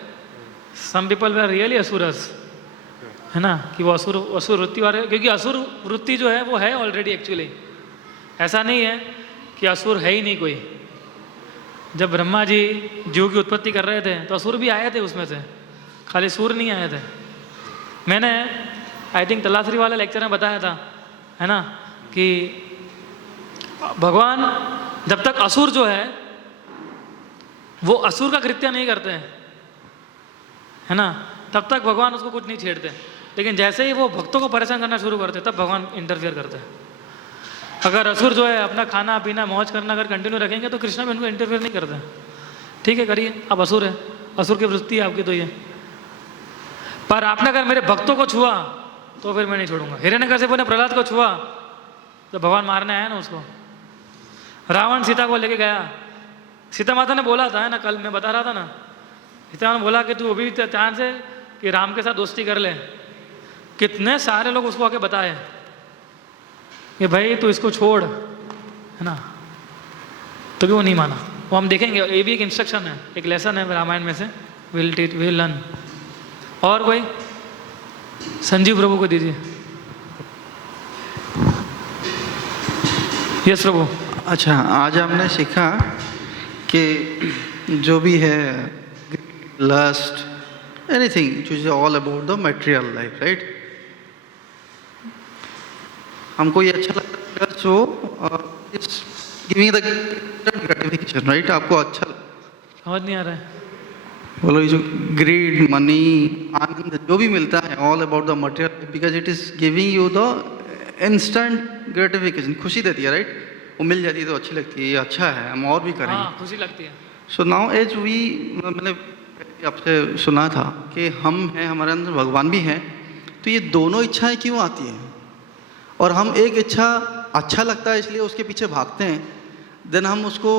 सम पीपल वर रियली असुरस, है ना, कि वो असुर वृत्ति वाले, क्योंकि असुर वृत्ति जो है वो है ऑलरेडी एक्चुअली। ऐसा नहीं है कि असुर है ही नहीं कोई। जब ब्रह्मा जी जीव की उत्पत्ति कर रहे थे तो असुर भी आए थे उसमें से, खाली सूर नहीं आए थे। मैंने आई थिंक तलाश्री वाले लेक्चर में बताया था, है ना, कि भगवान जब तक असुर जो है वो असुर का कृत्य नहीं करते हैं, है ना, तब तक भगवान उसको कुछ नहीं छेड़ते। लेकिन जैसे ही वो भक्तों को परेशान करना शुरू करते तब भगवान इंटरफियर करते हैं। अगर असुर जो है अपना खाना पीना मौज करना अगर कंटिन्यू रखेंगे तो कृष्ण भी उनको इंटरफियर नहीं करते। ठीक है, करिए, अब असुर है, असुर की वृत्ति है आपकी तो ये, पर आपने अगर मेरे भक्तों को छुआ तो फिर मैं नहीं छोड़ूंगा। हिरण्यकश्यप ने प्रहलाद को छुआ तो भगवान मारने आया ना उसको। रावण सीता को लेके गया, सीता माता ने बोला था, है ना, कल मैं बता रहा था ना, सीता ने बोला कि तू अभी ध्यान से कि राम के साथ दोस्ती कर ले। कितने सारे लोग उसको आके बताए कि भाई तू इसको छोड़, है ना, तो भी वो नहीं माना। वो हम देखेंगे, ये भी एक इंस्ट्रक्शन है, एक लेसन है रामायण में से, विल लर्न। और कोई? संजीव प्रभु को दीजिए। यस प्रभु। अच्छा, आज हमने सीखा कि जो भी है lust, anything which is all about the material life, right. हमको ये अच्छा लगता है, so it's giving the gratification, right. आपको अच्छा समझ नहीं आ रहा है? बोलो, ये जो ग्रीड, मनी, आनंद जो भी मिलता है, all about the material, because it is giving you the instant gratification, खुशी देती है, राइट। वो मिल जाती है तो अच्छी लगती है, ये अच्छा है, हम और भी करेंगे। हाँ, खुशी लगती है। सो नाउ एज वी, मैंने आपसे सुना था कि हम हैं, हमारे अंदर भगवान भी हैं, तो ये दोनों इच्छाएं क्यों आती हैं? और हम एक इच्छा अच्छा लगता है इसलिए उसके पीछे भागते हैं, देन हम उसको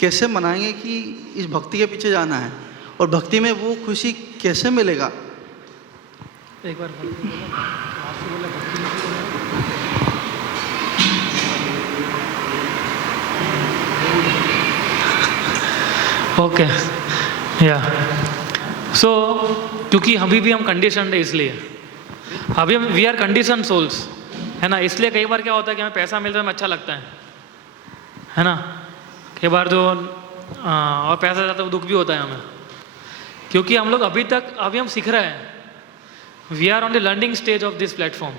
कैसे मनाएंगे कि इस भक्ति के पीछे जाना है, और भक्ति में वो खुशी कैसे मिलेगा? एक बार ओके, या सो क्योंकि अभी भी हम कंडीशन है, इसलिए अभी हम वी आर कंडीशन सोल्स, है ना। इसलिए कई बार क्या होता है कि हमें पैसा मिलता है, हमें अच्छा लगता है ना। कई बार जो और पैसा जाता है वो दुख भी होता है हमें, क्योंकि हम लोग अभी हम सीख रहे हैं। We are on the learning stage of this platform,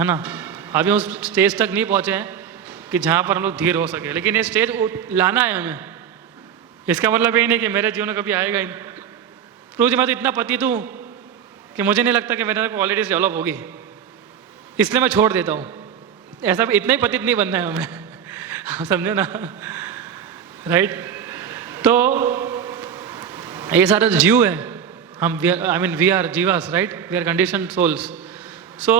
है ना। अभी उस स्टेज तक नहीं पहुँचे हैं कि जहाँ पर हम लोग धीर हो सके, लेकिन ये स्टेज लाना है हमें। इसका मतलब ये नहीं कि मेरे जीवन में कभी आएगा ही। रोज मैं तो इतना पतित हूँ कि मुझे नहीं लगता कि मेरे क्वालिटीज डेवलप होगी, इसलिए मैं छोड़ देता हूँ। ऐसा भी इतना ही पतित नहीं बनना है हमें समझे ना, राइट। तो ये सारे जीव है हम, we are jivas, right, we are condition souls. So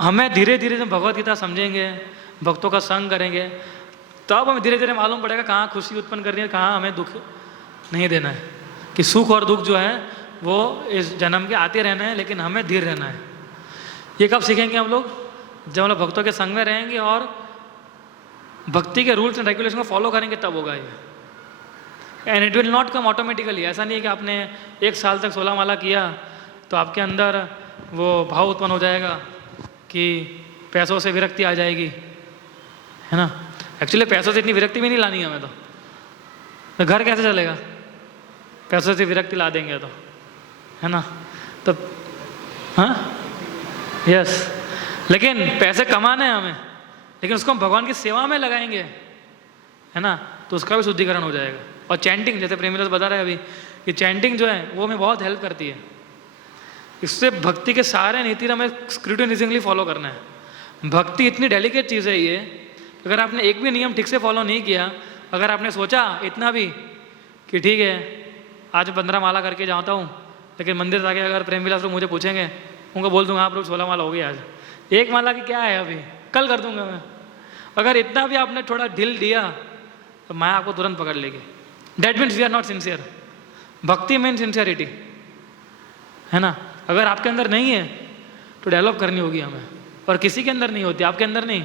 हमें धीरे धीरे जब भगवत गीता समझेंगे, भक्तों का संग करेंगे, तब हमें धीरे धीरे मालूम पड़ेगा कहाँ खुशी उत्पन्न करनी है, कहाँ हमें दुख नहीं देना है। कि सुख और दुख जो है वो इस जन्म के आते रहना है, लेकिन हमें धीर रहना है। ये कब सीखेंगे हम लोग? जब हम लोग भक्तों के संग में रहेंगे और भक्ति के रूल्स एंड रेगुलेशन को फॉलो करेंगे, तब होगा ये। And it will not come automatically. ऐसा नहीं है कि आपने 1 साल तक 16 माला किया तो आपके अंदर वो भाव उत्पन्न हो जाएगा कि पैसों से विरक्ति आ जाएगी, है ना। एक्चुअली पैसों से इतनी विरक्ति भी नहीं लानी है हमें तो घर कैसे चलेगा? पैसों से विरक्ति ला देंगे तो, है ना। तो हाँ, यस, लेकिन पैसे कमाने हैं हमें, लेकिन उसको हम भगवान की सेवा में लगाएंगे, है ना, तो उसका भी शुद्धिकरण हो जाएगा। और चैंटिंग, जैसे प्रेमीलाल बता रहे हैं अभी, कि चैंटिंग जो है वो हमें बहुत हेल्प करती है। इससे भक्ति के सारे नीति हमें स्क्रूटिनाइजिंगली फॉलो करना है। भक्ति इतनी डेलिकेट चीज़ है ये, अगर आपने एक भी नियम ठीक से फॉलो नहीं किया, अगर आपने सोचा इतना भी कि ठीक है आज 15 माला करके जाता हूँ, लेकिन मंदिर जाके अगर प्रेमीलाल लोग मुझे पूछेंगे, उनको बोल दूंगा आप लोग 16 माला हो गई आज, 1 माला की क्या है अभी, कल कर दूंगा मैं। अगर इतना भी आपने थोड़ा ढील दिया तो माया आपको तुरंत पकड़ लेगी। That means we are not sincere. Bhakti mean sincerity, है ना। अगर आपके अंदर नहीं है तो डेवलप करनी होगी हमें, और किसी के अंदर नहीं होती, आपके अंदर नहीं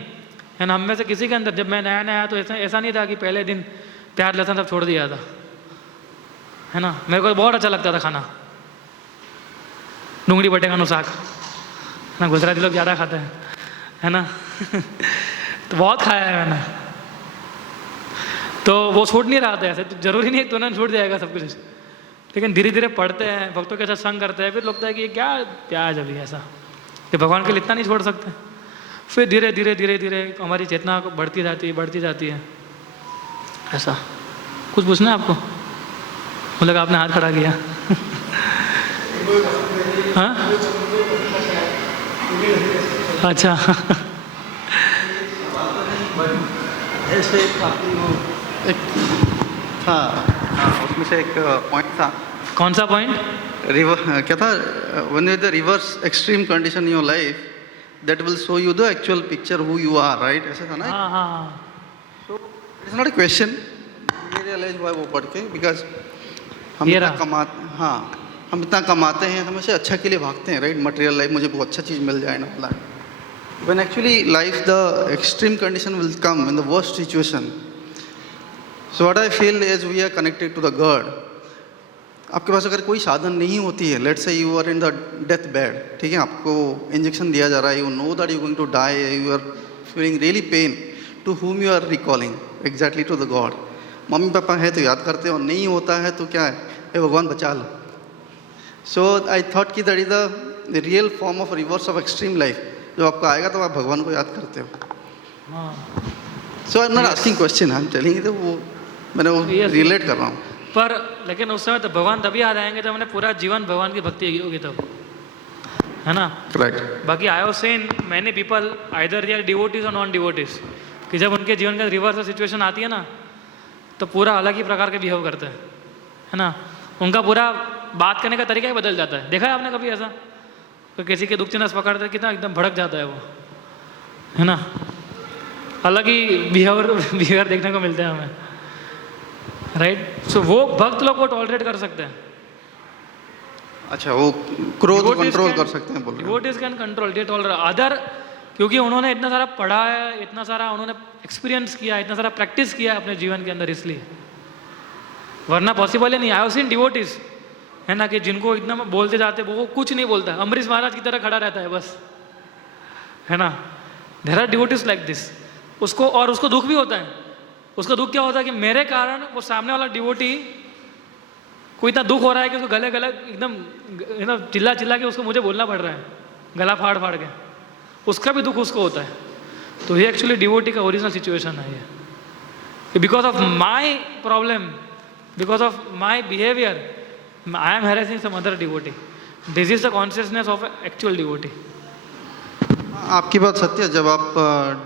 है ना। हम में से किसी के अंदर, जब मैं नया नया आया तो ऐसा नहीं था कि पहले दिन प्याज लहसुन सब छोड़ दिया था, है ना। मेरे को बहुत अच्छा लगता था खाना, डूंगरी बटेकाનું શાક, ना गुजराती लोग ज़्यादा खाते हैं, है ना तो बहुत खाया है मैंने, तो वो छूट नहीं रहा था ऐसे। तो जरूरी नहीं तुरंत छूट जाएगा सब कुछ, लेकिन धीरे धीरे पढ़ते हैं, भक्तों के साथ संग करते हैं, फिर लगता है कि ये क्या प्याज अभी ऐसा, कि भगवान के लिए इतना नहीं छोड़ सकते। फिर धीरे धीरे धीरे धीरे हमारी चेतना बढ़ती जाती है ऐसा। कुछ पूछना है आपको? मुझे लगा आपने हाथ खड़ा किया हाँ अच्छा ऐसे काफ़ी वो एक था, उसमें से एक पॉइंट था। कौन सा पॉइंट? क्या था? When you the reverse extreme condition in your life, that will show you the actual picture who you are, right? ऐसा था ना। हाँ। So it's not a question, ये रियलाइज हुआ वो पढ़ के, बिकॉज हम इतना कमाते हैं, हम ऐसे अच्छा के लिए भागते हैं, राइट? मटेरियल लाइफ, मुझे बहुत अच्छा चीज़ मिल जाए ना वाला। When actually life, the extreme condition will come in the worst situation. So what I feel is we are connected to the God. आपके पास अगर कोई साधन नहीं होती है, let's say you are in the death bed, ठीक है, आपको इंजेक्शन दिया जा रहा है, you know that you are going to die, you are feeling really pain, to whom you are recalling? Exactly to the God. Mummy papa है तो याद करते हो, नहीं होता है तो क्या है, हे भगवान बचा लो। So I thought कि that is the real form of reverse of extreme life. जब आपको आएगा तो आप भगवान को याद करते हो। So I am not asking question, I am telling you, वो मैंने वो रिलेट कर रहा हूँ। पर लेकिन उस समय तो भगवान तभी याद आएंगे जब हमने पूरा जीवन भगवान की भक्ति होगी तब, है ना। राइट। बाकी I have seen many people either they are devotees और नॉन डिवोटीज, कि जब उनके जीवन का रिवर्स सिचुएशन आती है ना, तो पूरा अलग ही प्रकार के बिहेव करते हैं, है ना। उनका पूरा बात करने का तरीका ही बदल जाता है। देखा है आपने कभी ऐसा? तो किसी के दुख चिन्ह पकड़ते कितना एकदम भड़क जाता है वो, है ना। अलग ही बिहेवियर देखने को मिलते हैं हमें, राइट। सो वो भक्त लोग को टॉलरेट कर सकते हैं। अच्छा, वो क्रोध को कंट्रोल कर सकते हैं, बोल रहे हैं। Devotees can control, they tolerate other, क्योंकि उन्होंने इतना सारा पढ़ा है, इतना सारा उन्होंने एक्सपीरियंस किया, इतना सारा प्रैक्टिस किया है अपने जीवन के अंदर, इसलिए। वरना पॉसिबल ही नहीं। आई हैव सीन डिवोटीज, है ना, कि जिनको इतना बोलते जाते वो कुछ नहीं बोलता, अमरीश महाराज की तरह खड़ा रहता है बस, है ना। There are devotees like this. उसको दुख भी होता है। उसका दुख क्या होता है कि मेरे कारण वो सामने वाला डिवोटी को इतना दुख हो रहा है कि उसको गले एकदम चिल्ला के उसको मुझे बोलना पड़ रहा है, गला फाड़ के। उसका भी दुख उसको होता है। तो ये एक्चुअली डिवोटी का ओरिजिनल सिचुएशन है ये। Because of my problem, because of my behaviour, I am harassing some other devotee. This is the consciousness of actual devotee. आपकी बात सत्य है। जब आप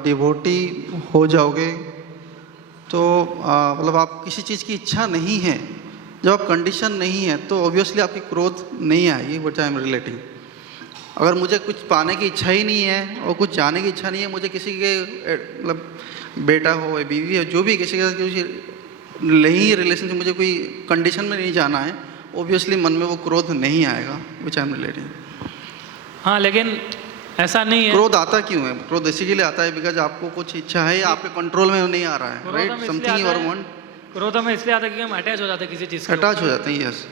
डिवोटी हो जाओगे तो मतलब आप किसी चीज़ की इच्छा नहीं है, जब आप कंडीशन नहीं है तो ऑब्वियसली आपकी क्रोध नहीं आएगी। व्हाट आई एम रिलेटिंग, अगर मुझे कुछ पाने की इच्छा ही नहीं है और कुछ जाने की इच्छा नहीं है, मुझे किसी के मतलब बेटा हो या बीवी हो, जो भी किसी के साथ नहीं रिलेशन से मुझे कोई कंडीशन में नहीं जाना है, ऑब्वियसली मन में वो क्रोध नहीं आएगा। Which I am relating. हाँ, लेकिन ऐसा नहीं है। क्रोध आता क्यों है? क्रोध इसी के लिए आता है बिकॉज आपको कुछ इच्छा है, आपके कंट्रोल में नहीं आ रहा है, right? Something you are want. क्रोध में इसलिए आता है कि हम अटैच हो जाते हैं किसी चीज़ से, अटैच हो जाते हैं। यस,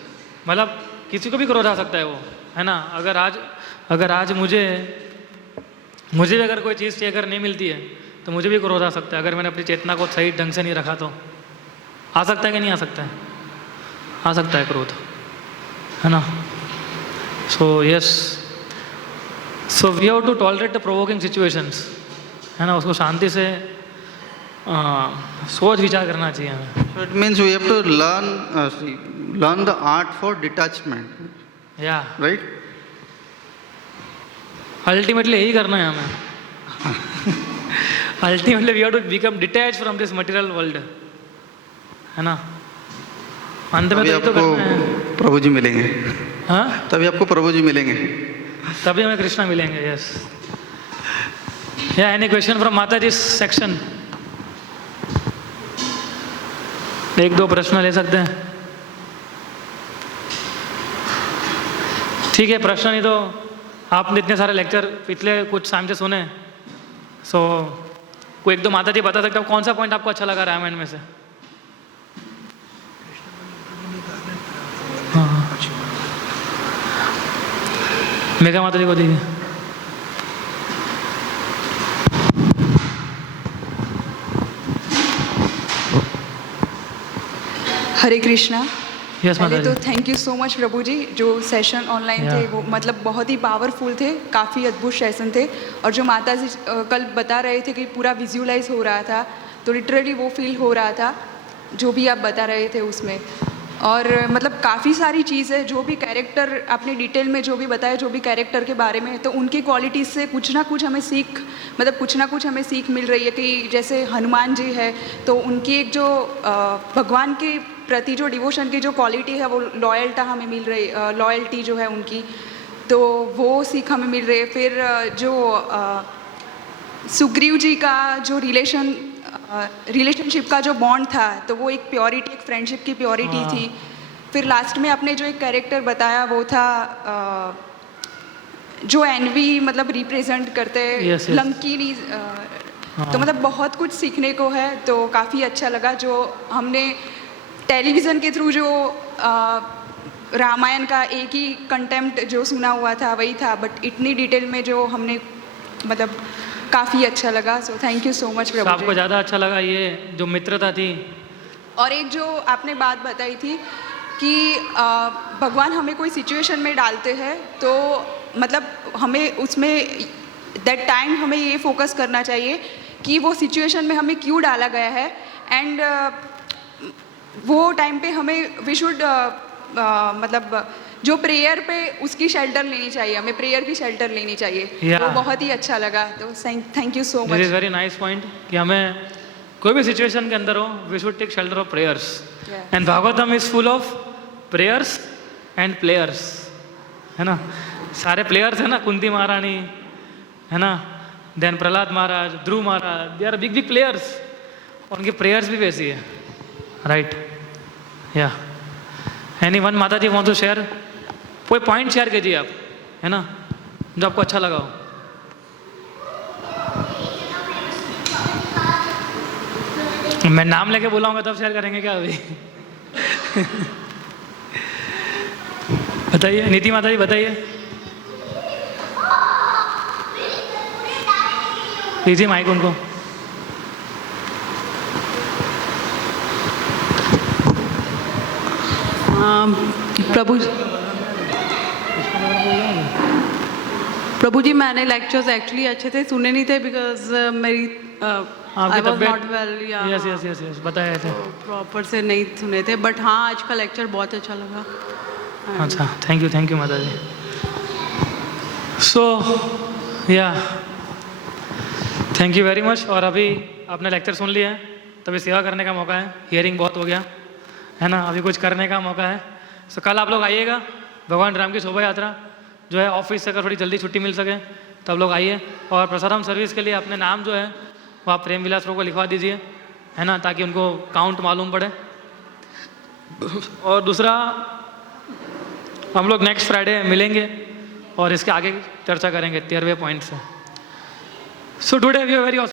मतलब किसी को भी क्रोध आ सकता है वो, है ना। अगर आज मुझे भी अगर कोई चीज़ चाहिए, अगर नहीं मिलती है तो मुझे भी क्रोध आ सकता है। अगर मैंने अपनी चेतना को सही ढंग से नहीं रखा तो आ सकता है कि नहीं आ सकता है? आ सकता है क्रोध, है ना। So yes, so we have to tolerate the provoking situations, है ना। उसको शांति से सोच विचार करना चाहिए हमें। so it means we have to learn the art for detachment, या right? अल्टीमेटली यही करना है हमें। Ultimately we have to become detach from this material world, है ना। अंत में तो यही तो करना है। आपको प्रभु जी मिलेंगे। हाँ, तभी आपको प्रभु जी मिलेंगे, तभी हमें कृष्णा मिलेंगे। यस। या एनी क्वेश्चन फ्रॉम माता जी सेक्शन? एक दो प्रश्न ले सकते हैं, ठीक है। प्रश्न नहीं तो आपने इतने सारे लेक्चर पिछले कुछ टाइम से सुने, सो कोई एक दो माता जी बता सकते हो कौन सा पॉइंट आपको अच्छा लगा रामायण में से? हाँ, मेघा माता जी को दीजिए। हरे कृष्णा। यस माता पहले जी। तो thank you so much Prabhu जी, जो सेशन ऑनलाइन थे वो मतलब बहुत ही पावरफुल थे, काफ़ी अद्भुत सेशन थे। और जो माता जी कल बता रहे थे कि पूरा विजुअलाइज हो रहा था, तो लिटरली वो फील हो रहा था जो भी आप बता रहे थे उसमें। और मतलब काफ़ी सारी चीज़ है, जो भी कैरेक्टर आपने डिटेल में जो भी बताया, जो भी कैरेक्टर के बारे में, तो उनकी क्वालिटीज़ से कुछ ना कुछ हमें सीख मिल रही है। कि जैसे हनुमान जी है तो उनकी एक जो भगवान के प्रति जो डिवोशन की जो क्वालिटी है वो लॉयल्टी जो है उनकी, तो वो सीख हमें मिल रही है। फिर जो सुग्रीव जी का जो रिलेशनशिप का जो बॉन्ड था, तो वो एक प्योरिटी, एक फ्रेंडशिप की प्योरिटी थी। फिर लास्ट में आपने जो एक कैरेक्टर बताया वो था जो एनवी मतलब रिप्रेजेंट करते हैं, लंकीनी। तो मतलब बहुत कुछ सीखने को है, तो काफ़ी अच्छा लगा। जो हमने टेलीविज़न के थ्रू जो रामायण का एक ही कंटेम्प्ट जो सुना हुआ था वही था, बट इतनी डिटेल में जो हमने मतलब काफ़ी अच्छा लगा। So thank you so much Prabhu ji. आपको ज़्यादा अच्छा लगा ये जो मित्रता थी? और एक जो आपने बात बताई थी कि भगवान हमें कोई सिचुएशन में डालते हैं तो मतलब हमें उसमें दैट टाइम हमें ये फोकस करना चाहिए कि वो सिचुएशन में हमें क्यों डाला गया है, एंड वो टाइम पे हमें वी शुड मतलब जो प्रेयर पे उसकी शेल्टर लेनी चाहिए, हमें प्रेयर की शेल्टर लेनी चाहिए। वो बहुत ही अच्छा लगा, तो thank you so much. This is very nice point कि हमें कोई भी सिचुएशन के अंदर हो, we should take shelter of prayers. And Bhagavatam is full of prayers and players, है ना। सारे प्लेयर्स है ना, कुंती महारानी है ना, then Prahlad Maharaj, Dhruv Maharaj, they are big players. उनकी प्रेयर्स भी वैसी है, राइट। या anyone mata ji want to share? कोई पॉइंट शेयर कीजिए आप, है ना, जो आपको अच्छा लगा हो। मैं नाम लेके बुलाऊंगा तब शेयर करेंगे क्या अभी? बताइए नीति माता जी, बताइए। दीजिए माइक उनको। प्रभु प्रभु जी मैंने लेक्चर्स एक्चुअली अच्छे थे सुने नहीं थे बिकॉज मेरी आपकी आई वाज तबीयत नॉट वेल या यस यस यस यस बताया थे प्रॉपर से नहीं सुने थे बट हाँ आज का लेक्चर बहुत अच्छा लगा अच्छा थैंक यू माता जी सो या थैंक यू वेरी मच और अभी आपने लेक्चर सुन लिया है तभी सेवा करने का मौका है हियरिंग बहुत हो गया है ना अभी कुछ करने का मौका है सो कल आप लोग आइएगा भगवान राम की शोभा यात्रा जो है ऑफिस से अगर थोड़ी जल्दी छुट्टी मिल सके तो आप लोग आइए और प्रसारम सर्विस के लिए अपने नाम जो है वो आप प्रेम विलास को लिखवा दीजिए है ना ताकि उनको काउंट मालूम पड़े और दूसरा हम लोग नेक्स्ट फ्राइडे मिलेंगे और इसके आगे चर्चा करेंगे 13वें पॉइंट से so today we are very